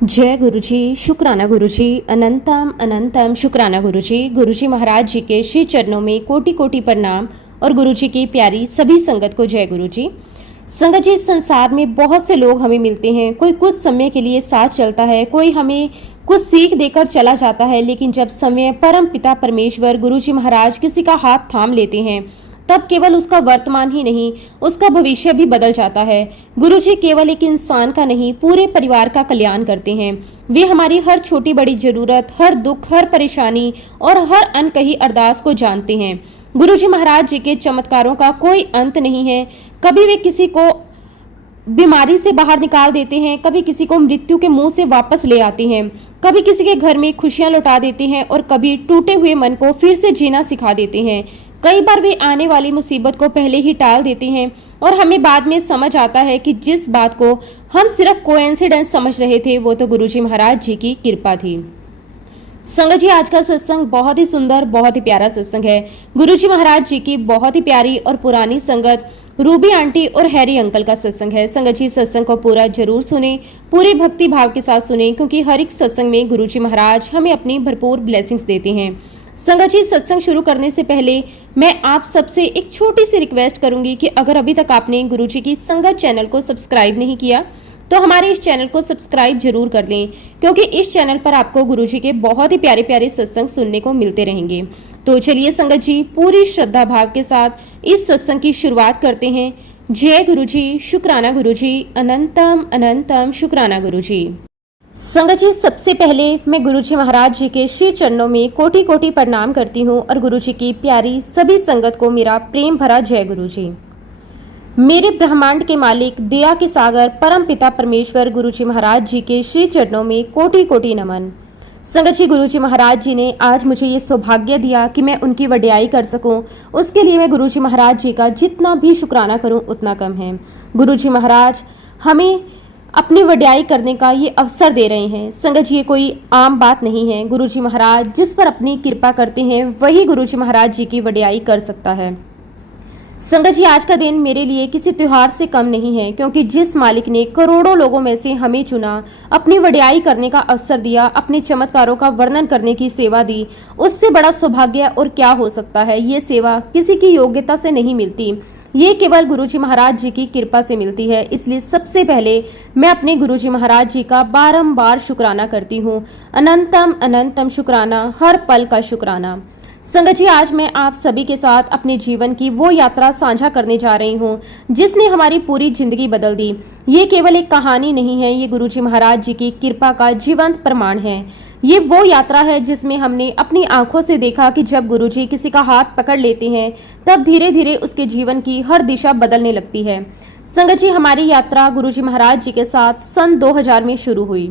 जय गुरुजी, शुक्राना गुरुजी, अनंतम अनंतम शुक्राना गुरुजी। गुरुजी महाराज जी के श्री चरणों में कोटि कोटि प्रणाम और गुरुजी की प्यारी सभी संगत को जय गुरुजी। संगत जी, इस संसार में बहुत से लोग हमें मिलते हैं। कोई कुछ समय के लिए साथ चलता है, कोई हमें कुछ सीख देकर चला जाता है, लेकिन जब समय परम पिता परमेश्वर गुरुजी महाराज किसी का हाथ थाम लेते हैं तब केवल उसका वर्तमान ही नहीं, उसका भविष्य भी बदल जाता है। गुरुजी केवल एक इंसान का नहीं, पूरे परिवार का कल्याण करते हैं। वे हमारी हर छोटी बड़ी जरूरत, हर दुख, हर परेशानी और हर अनकही अरदास को जानते हैं। गुरुजी महाराज जी के चमत्कारों का कोई अंत नहीं है। कभी वे किसी को बीमारी से बाहर निकाल देते हैं, कभी किसी को मृत्यु के मुंह से वापस ले आते हैं, कभी किसी के घर में खुशियां लौटा देते हैं और कभी टूटे हुए मन को फिर से जीना सिखा देते हैं। कई बार वे आने वाली मुसीबत को पहले ही टाल देते हैं और हमें बाद में समझ आता है कि जिस बात को हम सिर्फ कोइंसिडेंस समझ रहे थे वो तो गुरुजी महाराज जी की कृपा थी। संगत जी, आज का सत्संग बहुत ही सुंदर, बहुत ही प्यारा सत्संग है। गुरुजी महाराज जी की बहुत ही प्यारी और पुरानी संगत रूबी आंटी और हैरी अंकल का सत्संग है। संगत जी, सत्संग को पूरा जरूर सुने, पूरी भक्ति भाव के साथ सुने, क्योंकि हर एक सत्संग में गुरुजी महाराज हमें अपनी भरपूर ब्लेसिंग्स देते हैं। संगत जी, सत्संग शुरू करने से पहले मैं आप सबसे एक छोटी सी रिक्वेस्ट करूंगी कि अगर अभी तक आपने गुरुजी की संगत चैनल को सब्सक्राइब नहीं किया तो हमारे इस चैनल को सब्सक्राइब जरूर कर लें, क्योंकि इस चैनल पर आपको गुरुजी के बहुत ही प्यारे प्यारे सत्संग सुनने को मिलते रहेंगे। तो चलिए संगत जी, पूरी श्रद्धा भाव के साथ इस सत्संग की शुरुआत करते हैं। जय गुरुजी, शुक्राना गुरुजी, अनंतम अनंतम शुक्राना गुरुजी। संगत जी, सबसे पहले मैं गुरुजी महाराज जी के श्री चरणों में कोटि कोटि प्रणाम करती हूँ और गुरुजी की प्यारी सभी संगत को मेरा प्रेम भरा जय गुरुजी। मेरे ब्रह्मांड के मालिक, दया के सागर, परम पिता परमेश्वर गुरुजी महाराज जी के श्री चरणों में कोटि कोटि नमन। संगत जी, गुरुजी महाराज जी ने आज मुझे ये सौभाग्य दिया कि मैं उनकी वड्याई कर सकूं। उसके लिए मैं गुरुजी महाराज जी का जितना भी शुक्राना करूं उतना कम है। गुरुजी महाराज हमें अपनी वड्याई करने का ये अवसर दे रहे हैं। संगत जी, ये कोई आम बात नहीं है। गुरुजी महाराज जिस पर अपनी कृपा करते हैं वही गुरुजी महाराज जी की वड्याई कर सकता है। संगत जी, आज का दिन मेरे लिए किसी त्योहार से कम नहीं है, क्योंकि जिस मालिक ने करोड़ों लोगों में से हमें चुना, अपनी वड्याई करने का अवसर दिया, अपने चमत्कारों का वर्णन करने की सेवा दी, उससे बड़ा सौभाग्य और क्या हो सकता है। ये सेवा किसी की योग्यता से नहीं मिलती, ये केवल गुरुजी महाराज जी की कृपा से मिलती है। इसलिए सबसे पहले मैं अपने गुरुजी महाराज जी का बारंबार शुक्राना करती हूँ। अनंतम अनंतम शुक्राना, हर पल का शुक्राना। संगत जी, आज मैं आप सभी के साथ अपने जीवन की वो यात्रा साझा करने जा रही हूँ जिसने हमारी पूरी जिंदगी बदल दी। ये केवल एक कहानी नहीं है, ये गुरुजी महाराज जी की कृपा का जीवंत प्रमाण है। ये वो यात्रा है जिसमें हमने अपनी आंखों से देखा कि जब गुरुजी किसी का हाथ पकड़ लेते हैं तब धीरे धीरे उसके जीवन की हर दिशा बदलने लगती है। संगत जी, हमारी यात्रा गुरुजी महाराज जी के साथ सन 2000 में शुरू हुई।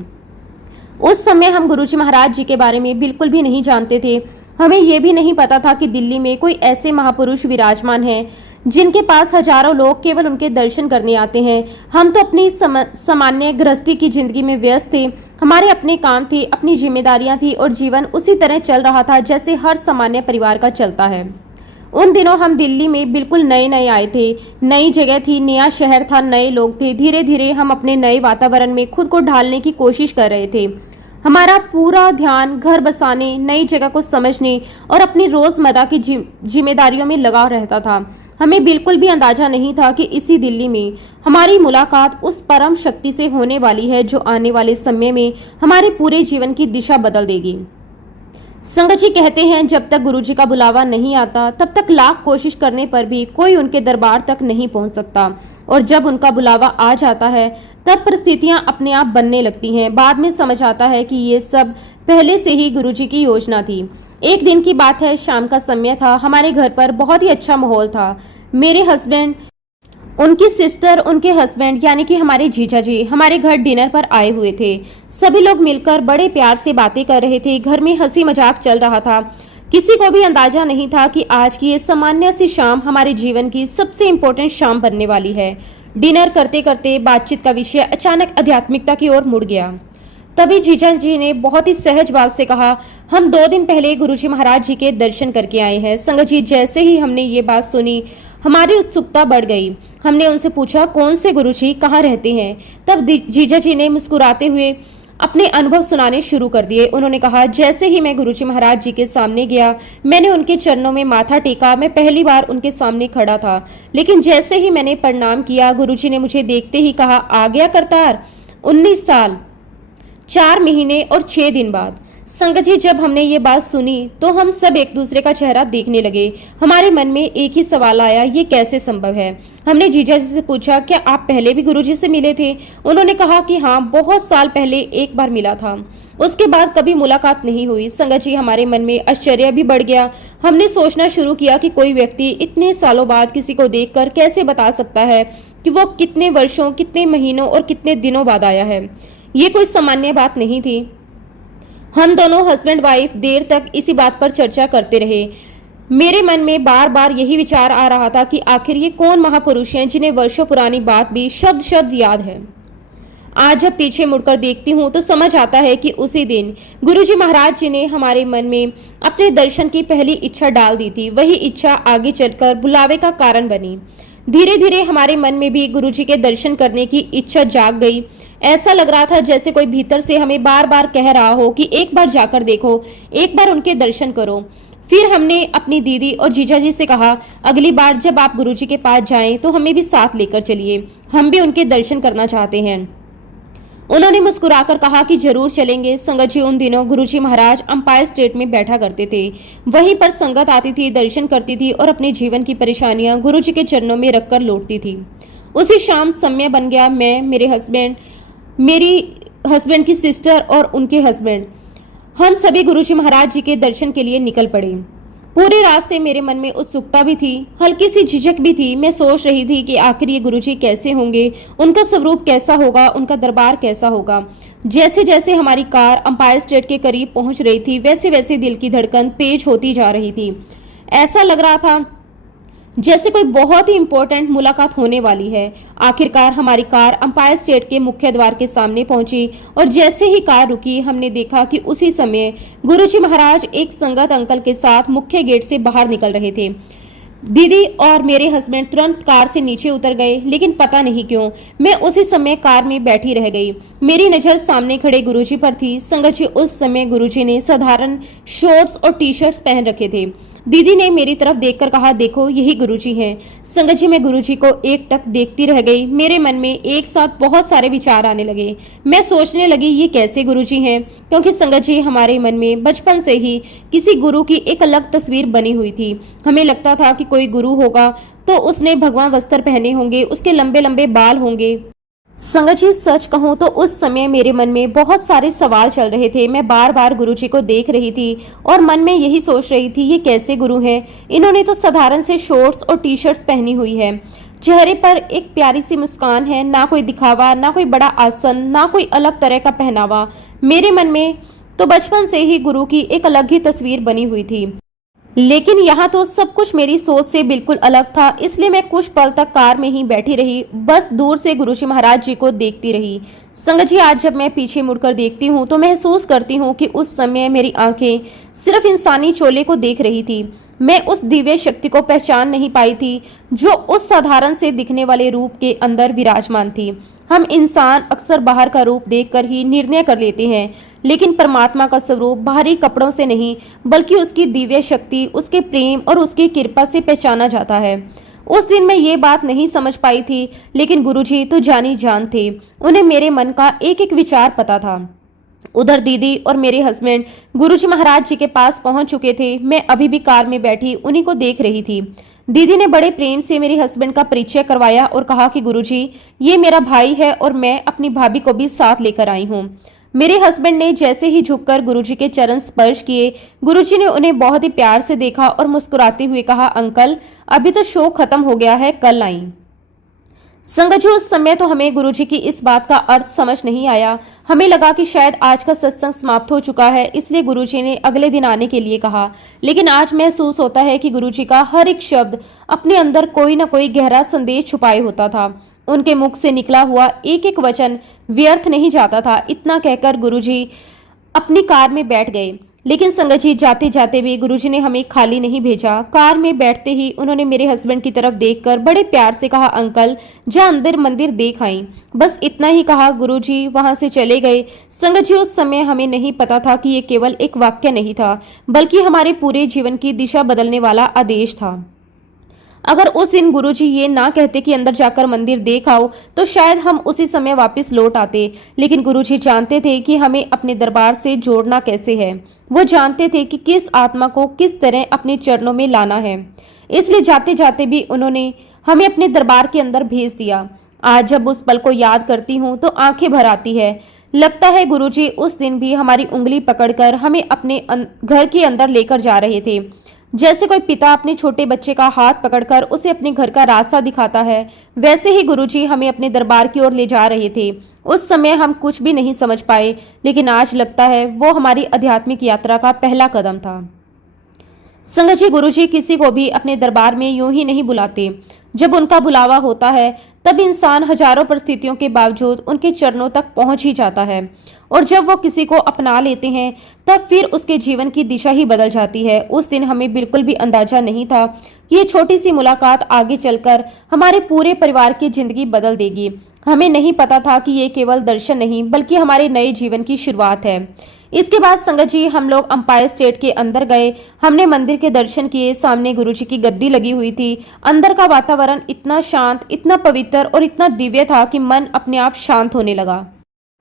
उस समय हम गुरुजी महाराज जी के बारे में बिल्कुल भी नहीं जानते थे। हमें यह भी नहीं पता था कि दिल्ली में कोई ऐसे महापुरुष विराजमान हैं जिनके पास हजारों लोग केवल उनके दर्शन करने आते हैं। हम तो अपनी सामान्य गृहस्थी की जिंदगी में व्यस्त थे। हमारे अपने काम थे, अपनी जिम्मेदारियां थी और जीवन उसी तरह चल रहा था जैसे हर सामान्य परिवार का चलता है। उन दिनों हम दिल्ली में बिल्कुल नए नए आए थे। नई जगह थी, नया शहर था, नए लोग थे। धीरे धीरे हम अपने नए वातावरण में खुद को ढालने की कोशिश कर रहे थे। हमारा पूरा ध्यान घर बसाने, नई जगह को समझने और अपनी रोजमर्रा की जिम्मेदारियों में लगा रहता था। हमें बिल्कुल भी अंदाजा नहीं था कि इसी दिल्ली में हमारी मुलाकात उस परम शक्ति से होने वाली है जो आने वाले समय में हमारे पूरे जीवन की दिशा बदल देगी। संगत जी कहते हैं, जब तक गुरुजी का बुलावा नहीं आता तब तक लाख कोशिश करने पर भी कोई उनके दरबार तक नहीं पहुंच सकता, और जब उनका बुलावा आ जाता है तब परिस्थितियां अपने आप बनने लगती हैं। बाद में समझ आता है कि ये सब पहले से ही गुरुजी की योजना थी। एक दिन की बात है, शाम का समय था। हमारे घर पर बहुत ही अच्छा माहौल था। मेरे हस्बैंड, उनकी सिस्टर, उनके हस्बैंड यानी कि हमारे जीजा जी हमारे घर डिनर पर आए हुए थे। सभी लोग मिलकर बड़े प्यार से बातें कर रहे थे। घर में हंसी मजाक चल रहा था। किसी को भी अंदाजा नहीं था कि आज की ये सामान्य सी शाम हमारे जीवन की सबसे इम्पोर्टेंट शाम बनने वाली है। डिनर करते करते बातचीत का विषय अचानक आध्यात्मिकता की ओर मुड़ गया। तभी जीजा जी ने बहुत ही सहज भाव से कहा, हम 2 दिन पहले गुरुजी महाराज जी के दर्शन करके आए हैं। संगत जी, जैसे ही हमने ये बात सुनी हमारी उत्सुकता बढ़ गई। हमने उनसे पूछा, कौन से गुरुजी, कहाँ रहते हैं? तब जीजा जी ने मुस्कुराते हुए अपने अनुभव सुनाने शुरू कर दिए। उन्होंने कहा, जैसे ही मैं गुरुजी महाराज जी के सामने गया, मैंने उनके चरणों में माथा टेका। मैं पहली बार उनके सामने खड़ा था, लेकिन जैसे ही मैंने प्रणाम किया, गुरुजी ने मुझे देखते ही कहा, आ गया करतार। 19 साल 4 महीने और 6 दिन बाद। संगत जी, जब हमने ये बात सुनी तो हम सब एक दूसरे का चेहरा देखने लगे। हमारे मन में एक ही सवाल आया, ये कैसे संभव है। हमने जीजा जी से पूछा, क्या आप पहले भी गुरुजी से मिले थे? उन्होंने कहा कि हाँ, बहुत साल पहले एक बार मिला था, उसके बाद कभी मुलाकात नहीं हुई। संगत जी, हमारे मन में आश्चर्य भी बढ़ गया। हमने सोचना शुरू किया कि कोई व्यक्ति इतने सालों बाद किसी को देखकर कैसे बता सकता है कि वो कितने वर्षों, कितने महीनों और कितने दिनों बाद आया है। ये कोई सामान्य बात नहीं थी। हम दोनों हस्बैंड वाइफ देर तक इसी बात पर चर्चा करते रहे। मेरे मन में बार बार यही विचार आ रहा था कि आखिर ये कौन महापुरुष हैं जिन्हें वर्षों पुरानी बात भी शब्द शब्द याद है। आज जब पीछे मुड़कर देखती हूँ तो समझ आता है कि उसी दिन गुरुजी महाराज जी ने हमारे मन में अपने दर्शन की पहली इच्छा डाल दी थी। वही इच्छा आगे चलकर बुलावे का कारण बनी। धीरे धीरे हमारे मन में भी गुरुजी के दर्शन करने की इच्छा जाग गई। ऐसा लग रहा था जैसे कोई भीतर से हमें बार बार कह रहा हो कि एक बार जाकर देखो, एक बार उनके दर्शन करो। फिर हमने अपनी दीदी और जीजा जी से कहा, अगली बार जब आप गुरुजी के पास जाएं तो हमें भी साथ लेकर चलिए, हम भी उनके दर्शन करना चाहते हैं। उन्होंने मुस्कुराकर कहा कि जरूर चलेंगे। संगत जी, उन दिनों गुरुजी महाराज अंपायर स्टेट में बैठा करते थे। वहीं पर संगत आती थी, दर्शन करती थी और अपने जीवन की परेशानियां गुरुजी के चरणों में रखकर लौटती थी। उसी शाम समय बन गया। मैं, मेरे हस्बैंड, मेरी हस्बैंड की सिस्टर और उनके हस्बैंड, हम सभी गुरुजी महाराज जी के दर्शन के लिए निकल पड़े। पूरे रास्ते मेरे मन में उत्सुकता भी थी, हल्की सी झिझक भी थी। मैं सोच रही थी कि आखिर ये गुरुजी कैसे होंगे, उनका स्वरूप कैसा होगा, उनका दरबार कैसा होगा। जैसे जैसे हमारी कार अंपायर स्टेट के करीब पहुंच रही थी, वैसे वैसे दिल की धड़कन तेज होती जा रही थी। ऐसा लग रहा था जैसे कोई बहुत ही इंपॉर्टेंट मुलाकात होने वाली है। आखिरकार हमारी कार अंपायर स्टेट के मुख्य द्वार के सामने पहुंची और जैसे ही कार रुकी, हमने देखा कि उसी समय गुरुजी महाराज एक संगत अंकल के साथ मुख्य गेट से बाहर निकल रहे थे। दीदी और मेरे हस्बैंड तुरंत कार से नीचे उतर गए, लेकिन पता नहीं क्यों मैं उसी समय कार में बैठी रह गई। मेरी नज़र सामने खड़े गुरुजी पर थी। संगत जी, उस समय गुरुजी ने साधारण शॉर्ट्स और टी शर्ट्स पहन रखे थे। दीदी ने मेरी तरफ देखकर कहा, देखो यही गुरुजी हैं। संगत जी, मैं गुरुजी को एकटक देखती रह गई। मेरे मन में एक साथ बहुत सारे विचार आने लगे। मैं सोचने लगी, ये कैसे गुरुजी हैं, क्योंकि संगत जी, हमारे मन में बचपन से ही किसी गुरु की एक अलग तस्वीर बनी हुई थी। हमें लगता था कि कोई गुरु होगा तो उसने भगवा वस्त्र पहने होंगे, उसके लंबे लंबे बाल होंगे। संगत जी, सच कहूँ तो उस समय मेरे मन में बहुत सारे सवाल चल रहे थे। मैं बार बार गुरुजी को देख रही थी और मन में यही सोच रही थी, ये कैसे गुरु हैं। इन्होंने तो साधारण से शॉर्ट्स और टी शर्ट्स पहनी हुई है। चेहरे पर एक प्यारी सी मुस्कान है, ना कोई दिखावा, ना कोई बड़ा आसन, ना कोई अलग तरह का पहनावा। मेरे मन में तो बचपन से ही गुरु की एक अलग ही तस्वीर बनी हुई थी, लेकिन यहाँ तो सब कुछ मेरी सोच से बिल्कुल अलग था। इसलिए मैं कुछ पल तक कार में ही बैठी रही, बस दूर से गुरुजी महाराज जी को देखती रही। संगत जी, आज जब मैं पीछे मुड़कर देखती हूँ तो महसूस करती हूँ कि उस समय मेरी आंखें सिर्फ इंसानी चोले को देख रही थी। मैं उस दिव्य शक्ति को पहचान नहीं पाई थी जो उस साधारण से दिखने वाले रूप के अंदर विराजमान थी। हम इंसान अक्सर बाहर का रूप देखकर ही निर्णय कर लेते हैं, लेकिन परमात्मा का स्वरूप बाहरी कपड़ों से नहीं, बल्कि उसकी दिव्य शक्ति, उसके प्रेम और उसकी कृपा से पहचाना जाता है। उस दिन मैं ये बात नहीं समझ पाई थी, लेकिन गुरुजी तो जानी जान थे। उन्हें मेरे मन का एक एक विचार पता था। उधर दीदी और मेरे हस्बैंड गुरुजी महाराज जी के पास पहुंच चुके थे। मैं अभी भी कार में बैठी उन्हीं को देख रही थी। दीदी ने बड़े प्रेम से मेरे हस्बैंड का परिचय करवाया और कहा कि गुरुजी, ये मेरा भाई है और मैं अपनी भाभी को भी साथ लेकर आई हूँ। मेरे हस्बैंड ने जैसे ही झुककर गुरुजी के चरण स्पर्श किए, गुरुजी ने उन्हें बहुत ही प्यार से देखा और मुस्कुराते हुए कहा, अंकल, अभी तो शो खत्म हो गया है, कल आई। संगत जी, उस समय तो हमें गुरुजी की इस बात का अर्थ समझ नहीं आया। हमें लगा कि शायद आज का सत्संग समाप्त हो चुका है, इसलिए गुरुजी ने अगले दिन आने के लिए कहा। लेकिन आज महसूस होता है कि गुरुजी का हर एक शब्द अपने अंदर कोई न कोई गहरा संदेश छुपाए होता था। उनके मुख से निकला हुआ एक एक वचन व्यर्थ नहीं जाता था। इतना कहकर गुरुजी अपनी कार में बैठ गए। लेकिन संगत जी, जाते जाते भी गुरुजी ने हमें खाली नहीं भेजा। कार में बैठते ही उन्होंने मेरे हस्बैंड की तरफ देखकर बड़े प्यार से कहा, अंकल जा अंदर मंदिर देख आई। बस इतना ही कहा गुरुजी वहां से चले गए। संगत जी, उस समय हमें नहीं पता था कि ये केवल एक वाक्य नहीं था, बल्कि हमारे पूरे जीवन की दिशा बदलने वाला आदेश था। अगर उस दिन गुरुजी ये ना कहते कि अंदर जाकर मंदिर देख आओ, तो शायद हम उसी समय वापस लौट आते। लेकिन गुरुजी जानते थे कि हमें अपने दरबार से जोड़ना कैसे है। वो जानते थे कि किस आत्मा को किस तरह अपने चरणों में लाना है। इसलिए जाते जाते भी उन्होंने हमें अपने दरबार के अंदर भेज दिया। आज जब उस पल को याद करती हूँ तो आंखें भर आती है। लगता है गुरुजी उस दिन भी हमारी उंगली पकड़कर हमें अपने घर के अंदर लेकर जा रहे थे। जैसे कोई पिता अपने छोटे बच्चे का हाथ पकड़कर उसे अपने घर का रास्ता दिखाता है, वैसे ही गुरुजी हमें अपने दरबार की ओर ले जा रहे थे। उस समय हम कुछ भी नहीं समझ पाए, लेकिन आज लगता है वो हमारी आध्यात्मिक यात्रा का पहला कदम था। संगत जी, गुरुजी किसी को भी अपने दरबार में यूं ही नहीं बुलाते। जब उनका बुलावा होता है तब इंसान हजारों परिस्थितियों के बावजूद उनके चरणों तक पहुंच ही जाता है। और जब वो किसी को अपना लेते हैं तब फिर उसके जीवन की दिशा ही बदल जाती है। उस दिन हमें बिल्कुल भी अंदाजा नहीं था कि ये छोटी सी मुलाकात आगे चलकर हमारे पूरे परिवार की जिंदगी बदल देगी। हमें नहीं पता था कि ये केवल दर्शन नहीं बल्कि हमारे नए जीवन की शुरुआत है। इसके बाद संगत जी, हम लोग अंपायर स्टेट के अंदर गए। हमने मंदिर के दर्शन किए। सामने गुरुजी की गद्दी लगी हुई थी। अंदर का वातावरण इतना शांत, इतना पवित्र और इतना दिव्य था कि मन अपने आप शांत होने लगा।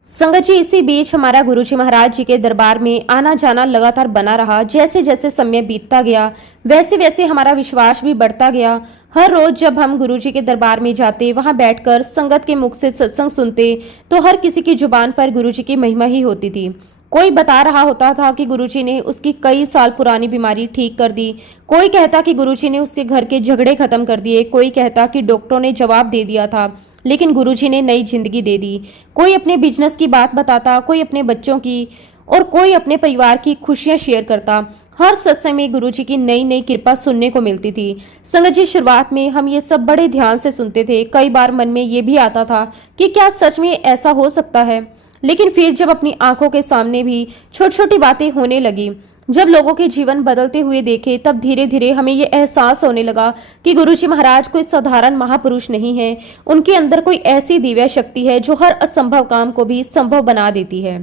संगत जी, इसी बीच हमारा गुरुजी महाराज जी के दरबार में आना जाना लगातार बना रहा। जैसे जैसे समय बीतता गया वैसे वैसे हमारा विश्वास भी बढ़ता गया। हर रोज जब हम गुरुजी के दरबार में जाते, वहां बैठकर संगत के मुख से सत्संग सुनते, तो हर किसी की जुबान पर गुरुजी की महिमा ही होती थी। कोई बता रहा होता था कि गुरुजी ने उसकी कई साल पुरानी बीमारी ठीक कर दी। कोई कहता कि गुरुजी ने उसके घर के झगड़े खत्म कर दिए। कोई कहता कि डॉक्टरों ने जवाब दे दिया था, लेकिन गुरुजी ने नई जिंदगी दे दी। कोई अपने बिजनेस की बात बताता, कोई अपने बच्चों की, और कोई अपने परिवार की खुशियां शेयर करता। हर सत्संग में गुरुजी की नई नई कृपा सुनने को मिलती थी। संगत जी, शुरुआत में हम ये सब बड़े ध्यान से सुनते थे। कई बार मन में ये भी आता था कि क्या सच में ऐसा हो सकता है। लेकिन फिर जब अपनी आंखों के सामने भी छोटी छोटी बातें होने लगी, जब लोगों के जीवन बदलते हुए देखे, तब धीरे धीरे हमें ये एहसास होने लगा कि गुरुजी महाराज कोई साधारण महापुरुष नहीं है। उनके अंदर कोई ऐसी दिव्य शक्ति है जो हर असंभव काम को भी संभव बना देती है।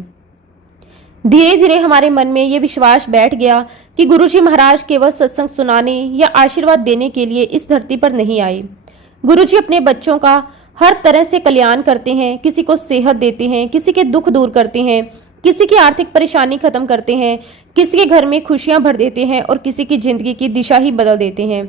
धीरे धीरे हमारे मन में ये विश्वास बैठ गया कि गुरुजी महाराज केवल सत्संग सुनाने या आशीर्वाद देने के लिए इस धरती पर नहीं आए। गुरुजी अपने बच्चों का हर तरह से कल्याण करते हैं। किसी को सेहत देते हैं, किसी के दुख दूर करते हैं, किसी की आर्थिक परेशानी खत्म करते हैं, किसी के घर में खुशियां भर देते हैं और किसी की जिंदगी की दिशा ही बदल देते हैं।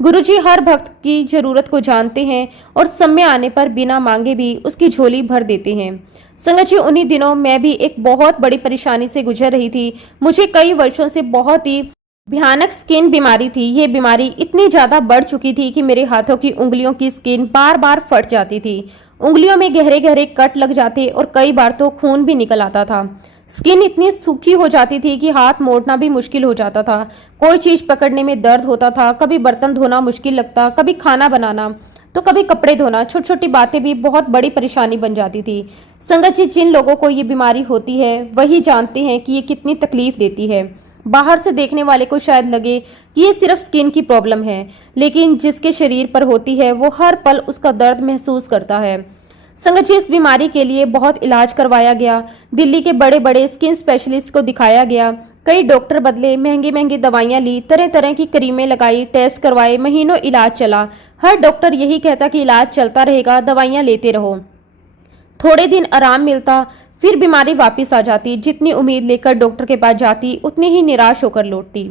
गुरुजी हर भक्त की जरूरत को जानते हैं और समय आने पर बिना मांगे भी उसकी झोली भर देते हैं। संगत जी, उन्हीं दिनों मैं भी एक बहुत बड़ी परेशानी से गुजर रही थी। मुझे कई वर्षों से बहुत ही भयानक स्किन बीमारी थी। ये बीमारी इतनी ज्यादा बढ़ चुकी थी कि मेरे हाथों की उंगलियों की स्किन बार बार फट जाती थी। उंगलियों में गहरे गहरे कट लग जाते और कई बार तो खून भी निकल आता था। स्किन इतनी सूखी हो जाती थी कि हाथ मोड़ना भी मुश्किल हो जाता था। कोई चीज पकड़ने में दर्द होता था। कभी बर्तन धोना मुश्किल लगता, कभी खाना बनाना, तो कभी कपड़े धोना। छोटी छोटी बातें भी बहुत बड़ी परेशानी बन जाती थी। संगत जी, जिन लोगों को ये बीमारी होती है वही जानते हैं कि ये कितनी तकलीफ देती है। बाहर से देखने वाले को शायद लगे कि ये सिर्फ स्किन की प्रॉब्लम है, लेकिन जिसके शरीर पर होती है वो हर पल उसका दर्द महसूस करता है। संगत जी, इस बीमारी के लिए बहुत इलाज करवाया गया। दिल्ली के बड़े बड़े स्किन स्पेशलिस्ट को दिखाया गया। कई डॉक्टर बदले, महंगी महंगी दवाइयां ली, तरह तरह की क्रीमें लगाई, टेस्ट करवाए, महीनों इलाज चला। हर डॉक्टर यही कहता कि इलाज चलता रहेगा, दवाइयां लेते रहो। थोड़े दिन आराम मिलता, फिर बीमारी वापस आ जाती। जितनी उम्मीद लेकर डॉक्टर के पास जाती, उतनी ही निराश होकर लौटती।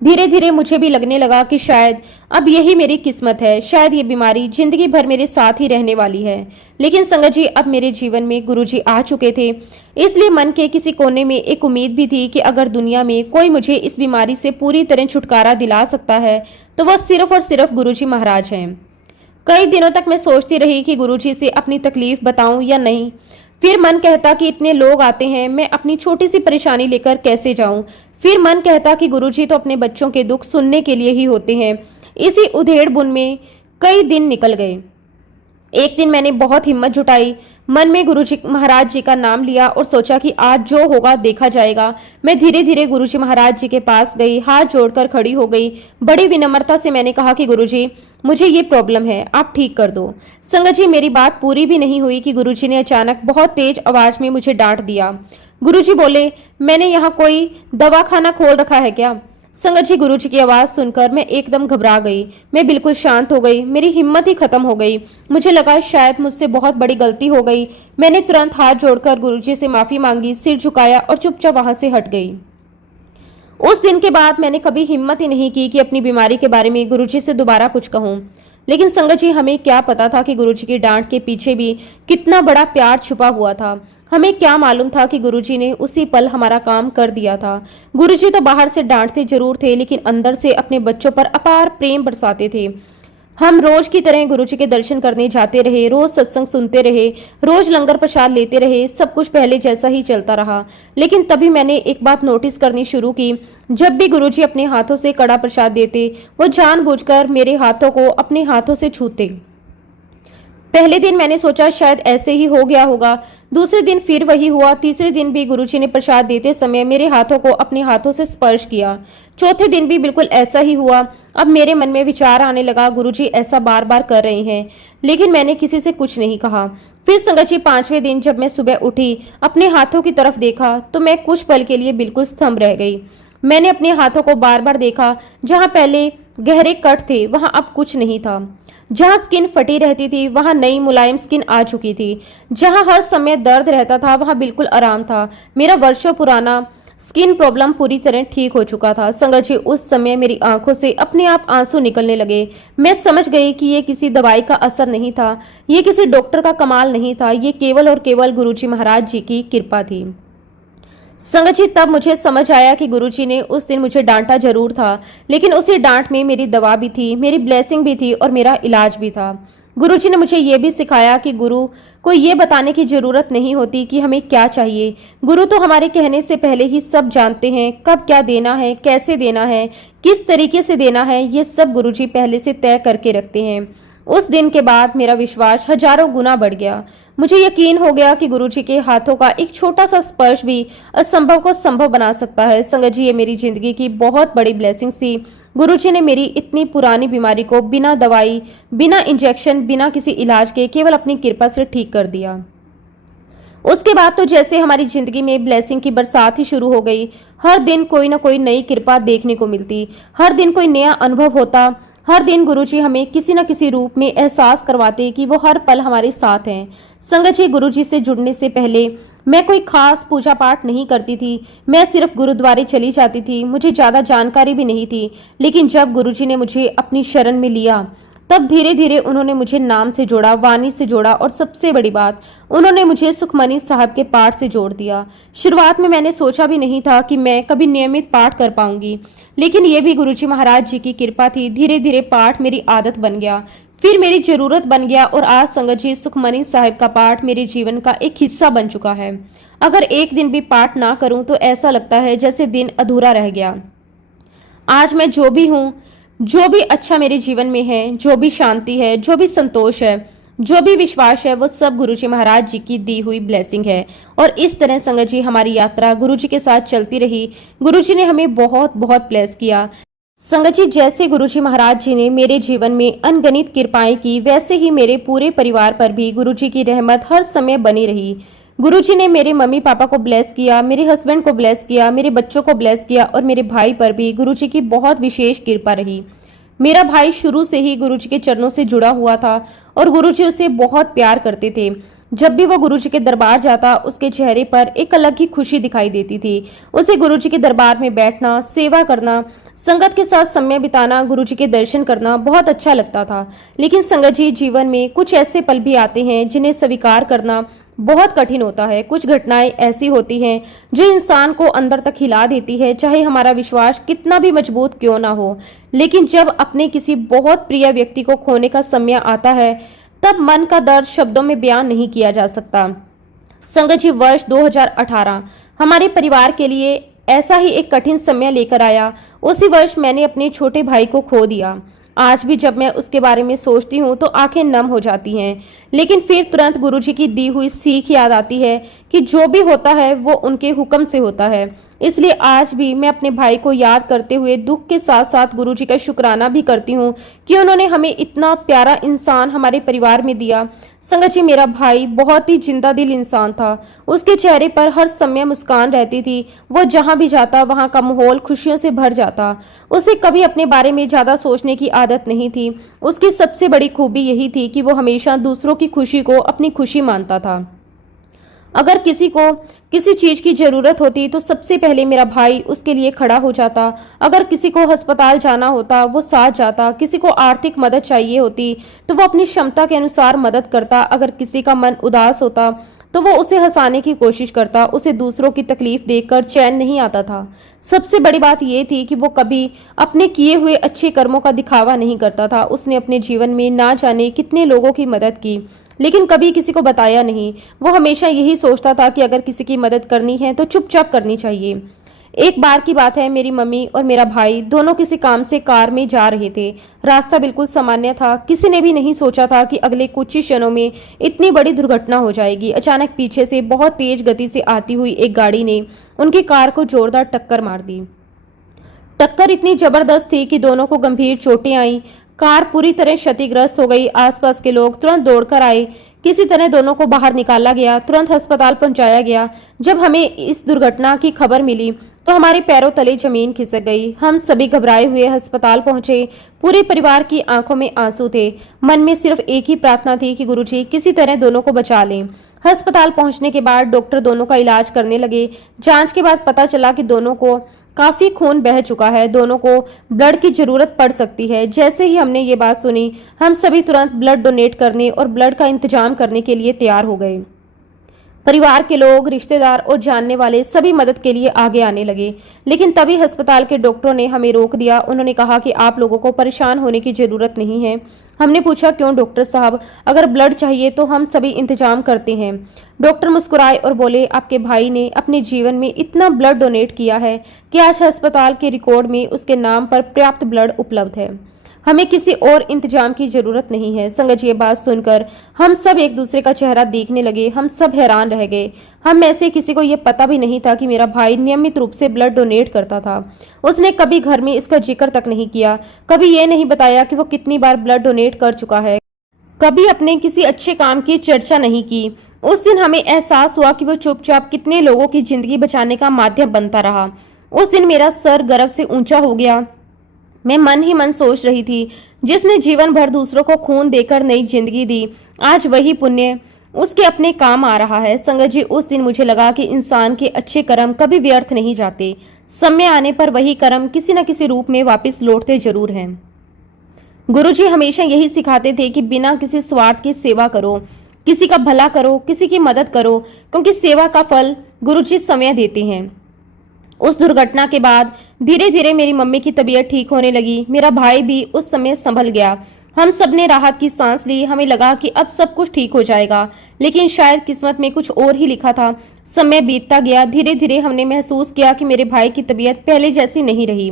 धीरे धीरे मुझे भी लगने लगा कि शायद अब यही मेरी किस्मत है, शायद ये बीमारी जिंदगी भर मेरे साथ ही रहने वाली है। लेकिन संगत जी, अब मेरे जीवन में गुरुजी आ चुके थे, इसलिए मन के किसी कोने में एक उम्मीद भी थी कि अगर दुनिया में कोई मुझे इस बीमारी से पूरी तरह छुटकारा दिला सकता है तो वह सिर्फ और सिर्फ गुरुजी महाराज हैं। कई दिनों तक मैं सोचती रही कि गुरुजी से अपनी तकलीफ बताऊं या नहीं। फिर मन कहता कि इतने लोग आते हैं, मैं अपनी छोटी सी परेशानी लेकर कैसे जाऊं। फिर मन कहता कि गुरुजी तो अपने बच्चों के दुख सुनने के लिए ही होते हैं। इसी उधेड़ बुन में कई दिन निकल गए। एक दिन मैंने बहुत हिम्मत जुटाई। मन में गुरुजी महाराज जी का नाम लिया और सोचा कि आज जो होगा देखा जाएगा। मैं धीरे धीरे गुरुजी महाराज जी के पास गई, हाथ जोड़कर खड़ी हो गई। बड़ी विनम्रता से मैंने कहा कि गुरुजी, मुझे ये प्रॉब्लम है, आप ठीक कर दो। संगत जी, मेरी बात पूरी भी नहीं हुई कि गुरुजी ने अचानक बहुत तेज आवाज में मुझे डांट दिया। गुरुजी बोले, मैंने यहाँ कोई दवाखाना खोल रखा है क्या? संगत जी, गुरुजी की आवाज सुनकर मैं एकदम घबरा गई। मैं बिल्कुल शांत हो गई, मेरी हिम्मत ही खत्म हो गई। मुझे लगा शायद मुझसे बहुत बड़ी गलती हो गई। मैंने तुरंत हाथ जोड़कर गुरुजी से माफी मांगी, सिर झुकाया और चुपचाप वहां से हट गई। उस दिन के बाद मैंने कभी हिम्मत ही नहीं की कि अपनी बीमारी के बारे में गुरुजी से दोबारा कुछ कहूं। लेकिन संगत जी, हमें क्या पता था कि गुरुजी की डांट के पीछे भी कितना बड़ा प्यार छुपा हुआ था। हमें क्या मालूम था कि गुरुजी ने उसी पल हमारा काम कर दिया था। गुरुजी तो बाहर से डांटते जरूर थे, लेकिन अंदर से अपने बच्चों पर अपार प्रेम बरसाते थे। हम रोज की तरह गुरुजी के दर्शन करने जाते रहे, रोज सत्संग सुनते रहे, रोज लंगर प्रसाद लेते रहे। सब कुछ पहले जैसा ही चलता रहा। लेकिन तभी मैंने एक बात नोटिस करनी शुरू की। जब भी गुरुजी अपने हाथों से कड़ा प्रसाद देते, वो जानबूझकर मेरे हाथों को अपने हाथों से छूते। पहले दिन मैंने सोचा शायद ऐसे ही हो गया होगा। दूसरे दिन फिर वही हुआ। तीसरे दिन भी गुरुजी ने प्रसाद देते समय मेरे हाथों को अपने हाथों से स्पर्श किया। चौथे दिन भी बिल्कुल ऐसा ही हुआ। अब मेरे मन में विचार आने लगा, गुरुजी ऐसा बार बार कर रहे हैं। लेकिन मैंने किसी से कुछ नहीं कहा। फिर संगत जी, 5वें दिन जब मैं सुबह उठी, अपने हाथों की तरफ देखा तो मैं कुछ पल के लिए बिल्कुल स्तंभ रह गई। मैंने अपने हाथों को बार बार देखा। जहाँ पहले गहरे कट थे वहां अब कुछ नहीं था। जहां स्किन फटी रहती थी वहां नई मुलायम स्किन आ चुकी थी। जहां हर समय दर्द रहता था वहां बिल्कुल आराम था। मेरा वर्षों पुराना स्किन प्रॉब्लम पूरी तरह ठीक हो चुका था। संगत जी, उस समय मेरी आंखों से अपने आप आंसू निकलने लगे। मैं समझ गई कि ये किसी दवाई का असर नहीं था, ये किसी डॉक्टर का कमाल नहीं था, ये केवल और केवल गुरुजी महाराज जी की कृपा थी। संगत जी, तब मुझे समझ आया कि गुरुजी ने उस दिन मुझे डांटा जरूर था, लेकिन उसी डांट में मेरी दवा भी थी, मेरी ब्लेसिंग भी थी और मेरा इलाज भी था। गुरुजी ने मुझे ये भी सिखाया कि गुरु को ये बताने की जरूरत नहीं होती कि हमें क्या चाहिए। गुरु तो हमारे कहने से पहले ही सब जानते हैं, कब क्या देना है, कैसे देना है, किस तरीके से देना है, ये सब गुरुजी पहले से तय करके रखते हैं। उस दिन के बाद मेरा विश्वास हजारों गुना बढ़ गया। मुझे यकीन हो गया कि गुरुजी के हाथों का एक छोटा सा स्पर्श भी असंभव को संभव बना सकता है। संगत जी, ये मेरी जिंदगी की बहुत बड़ी ब्लेसिंग्स थी। गुरुजी ने मेरी इतनी पुरानी बीमारी को बिना दवाई, बिना इंजेक्शन, बिना किसी इलाज के केवल अपनी कृपा से ठीक कर दिया। उसके बाद तो जैसे हमारी जिंदगी में ब्लेसिंग की बरसात ही शुरू हो गई। हर दिन कोई ना कोई नई कृपा देखने को मिलती, हर दिन कोई नया अनुभव होता। हर दिन गुरुजी हमें किसी न किसी रूप में एहसास करवाते कि वो हर पल हमारे साथ हैं। संगत जी, गुरुजी से जुड़ने से पहले मैं कोई खास पूजा पाठ नहीं करती थी। मैं सिर्फ गुरुद्वारे चली जाती थी। मुझे ज़्यादा जानकारी भी नहीं थी। लेकिन जब गुरुजी ने मुझे अपनी शरण में लिया, तब धीरे धीरे उन्होंने मुझे नाम से जोड़ा, वाणी से जोड़ा और सबसे बड़ी बात, उन्होंने मुझे सुखमनी साहब के पाठ से जोड़ दिया। शुरुआत में मैंने सोचा भी नहीं था कि मैं कभी नियमित पाठ कर पाऊंगी, लेकिन ये भी गुरुजी महाराज जी की कृपा थी। धीरे धीरे पाठ मेरी आदत बन गया, फिर मेरी जरूरत बन गया और आज संगत जी, सुखमनी साहब का पाठ मेरे जीवन का एक हिस्सा बन चुका है। अगर एक दिन भी पाठ ना करूं तो ऐसा लगता है जैसे दिन अधूरा रह गया। आज मैं जो भी हूँ, जो भी अच्छा मेरे जीवन में है, जो भी शांति है, जो भी संतोष है, जो भी विश्वास है, वो सब गुरुजी महाराज जी की दी हुई ब्लेसिंग है। और इस तरह संगत जी, हमारी यात्रा गुरुजी के साथ चलती रही। गुरुजी ने हमें बहुत बहुत ब्लेस किया। संगत जी, जैसे गुरुजी महाराज जी ने मेरे जीवन में अनगिनत कृपाएं की, वैसे ही मेरे पूरे परिवार पर भी गुरुजी की रहमत हर समय बनी रही। गुरुजी ने मेरे मम्मी पापा को ब्लेस किया, मेरे हस्बैंड को ब्लेस किया, मेरे बच्चों को ब्लेस किया और मेरे भाई पर भी गुरुजी की बहुत विशेष कृपा रही। मेरा भाई शुरू से ही गुरुजी के चरणों से जुड़ा हुआ था और गुरुजी उसे बहुत प्यार करते थे। जब भी वो गुरुजी के दरबार जाता, उसके चेहरे पर एक अलग ही खुशी दिखाई देती थी। उसे गुरुजी के दरबार में बैठना, सेवा करना, संगत के साथ समय बिताना, गुरुजी के दर्शन करना बहुत अच्छा लगता था। लेकिन संगत जी, जीवन में कुछ ऐसे पल भी आते हैं जिन्हें स्वीकार करना बहुत कठिन होता है। कुछ घटनाएं ऐसी होती हैं जो इंसान को अंदर तक हिला देती है, चाहे हमारा विश्वास कितना भी मजबूत क्यों ना हो। लेकिन जब अपने किसी बहुत प्रिय व्यक्ति को खोने का समय आता है, तब मन का दर्द शब्दों में बयान नहीं किया जा सकता। संगत जी, वर्ष 2018 हमारे परिवार के लिए ऐसा ही एक कठिन समय लेकर आया। उसी वर्ष मैंने अपने छोटे भाई को खो दिया। आज भी जब मैं उसके बारे में सोचती हूँ तो आंखें नम हो जाती हैं। लेकिन फिर तुरंत गुरुजी की दी हुई सीख याद आती है कि जो भी होता है वो उनके हुक्म से होता है। इसलिए आज भी मैं अपने भाई को याद करते हुए दुख के साथ साथ गुरुजी का शुक्राना भी करती हूँ कि उन्होंने हमें इतना प्यारा इंसान हमारे परिवार में दिया। संगत जी, मेरा भाई बहुत ही जिंदा दिल इंसान था। उसके चेहरे पर हर समय मुस्कान रहती थी। वो जहाँ भी जाता वहाँ का माहौल खुशियों से भर जाता। उसे कभी अपने बारे में ज़्यादा सोचने की आदत नहीं थी। उसकी सबसे बड़ी खूबी यही थी कि वो हमेशा दूसरों की खुशी को अपनी खुशी मानता था। अगर किसी को किसी चीज की जरूरत होती तो सबसे पहले मेरा भाई उसके लिए खड़ा हो जाता। अगर किसी को अस्पताल जाना होता वो साथ जाता। किसी को आर्थिक मदद चाहिए होती तो वो अपनी क्षमता के अनुसार मदद करता। अगर किसी का मन उदास होता तो वो उसे हंसाने की कोशिश करता। उसे दूसरों की तकलीफ देखकर चैन नहीं आता था। सबसे बड़ी बात यह थी कि वो कभी अपने किए हुए अच्छे कर्मों का दिखावा नहीं करता था। उसने अपने जीवन में ना जाने कितने लोगों की मदद की, लेकिन कभी किसी को बताया नहीं। वो हमेशा यही सोचता था कि अगर किसी की मदद करनी है तो चुपचाप करनी चाहिए। एक बार की बात है, मेरी मम्मी और मेरा भाई दोनों किसी काम से कार में जा रहे थे। रास्ता बिल्कुल सामान्य था। किसी ने भी नहीं सोचा था कि अगले कुछ ही क्षणों में इतनी बड़ी दुर्घटना हो जाएगी। अचानक पीछे से बहुत तेज गति से आती हुई एक गाड़ी ने उनकी कार को जोरदार टक्कर मार दी। टक्कर इतनी जबरदस्त थी कि दोनों को गंभीर चोटें आईं। कार पूरी तरह क्षतिग्रस्त हो गई। आसपास के लोग तुरंत दौड़कर आए। किसी तरह दोनों को बाहर निकाला गया, तुरंत अस्पताल पहुंचाया गया। जब हमें इस दुर्घटना की खबर मिली तो हमारे पैरों तले जमीन खिसक गई। हम सभी घबराए हुए अस्पताल पहुंचे। पूरे परिवार की आंखों में आंसू थे। मन में सिर्फ एक ही प्रार्थना थी कि गुरुजी किसी तरह दोनों को बचा लें। अस्पताल पहुंचने के बाद डॉक्टर दोनों का इलाज करने लगे। जांच के बाद पता चला कि दोनों को काफी खून बह चुका है। दोनों को ब्लड की जरूरत पड़ सकती है। जैसे ही हमने ये बात सुनी, हम सभी तुरंत ब्लड डोनेट करने और ब्लड का इंतजाम करने के लिए तैयार हो गए। परिवार के लोग, रिश्तेदार और जानने वाले सभी मदद के लिए आगे आने लगे। लेकिन तभी अस्पताल के डॉक्टरों ने हमें रोक दिया। उन्होंने कहा कि आप लोगों को परेशान होने की जरूरत नहीं है। हमने पूछा, क्यों डॉक्टर साहब? अगर ब्लड चाहिए तो हम सभी इंतजाम करते हैं। डॉक्टर मुस्कुराए और बोले, आपके भाई ने अपने जीवन में इतना ब्लड डोनेट किया है कि आज अस्पताल के रिकॉर्ड में उसके नाम पर पर्याप्त ब्लड उपलब्ध है। हमें किसी और इंतजाम की जरूरत नहीं है। संगत जी, ये बात सुनकर हम सब एक दूसरे का चेहरा देखने लगे। हम सब हैरान रह गए। हम में से किसी को ये पता भी नहीं था कि मेरा भाई नियमित रूप से ब्लड डोनेट करता था। उसने कभी घर में इसका जिक्र तक नहीं किया। कभी ये नहीं बताया कि वो कितनी बार ब्लड डोनेट कर चुका है। कभी अपने किसी अच्छे काम की चर्चा नहीं की। उस दिन हमें एहसास हुआ कि वो चुपचाप कितने लोगों की जिंदगी बचाने का माध्यम बनता रहा। उस दिन मेरा सर गर्व से ऊंचा हो गया। मैं मन ही मन सोच रही थी, जिसने जीवन भर दूसरों को खून देकर नई जिंदगी दी, आज वही पुण्य उसके अपने काम आ रहा है। संगत जी, उस दिन मुझे लगा कि इंसान के अच्छे कर्म कभी व्यर्थ नहीं जाते। समय आने पर वही कर्म किसी न किसी रूप में वापस लौटते जरूर हैं। गुरुजी हमेशा यही सिखाते थे कि बिना किसी स्वार्थ की सेवा करो, किसी का भला करो, किसी की मदद करो, क्योंकि सेवा का फल गुरुजी समय देते हैं। उस दुर्घटना के बाद धीरे धीरे मेरी मम्मी की तबीयत ठीक होने लगी। मेरा भाई भी उस समय संभल गया। हम सब ने राहत की सांस ली। हमें लगा कि अब सब कुछ ठीक हो जाएगा, लेकिन शायद किस्मत में कुछ और ही लिखा था। समय बीतता गया। धीरे धीरे हमने महसूस किया कि मेरे भाई की तबीयत पहले जैसी नहीं रही।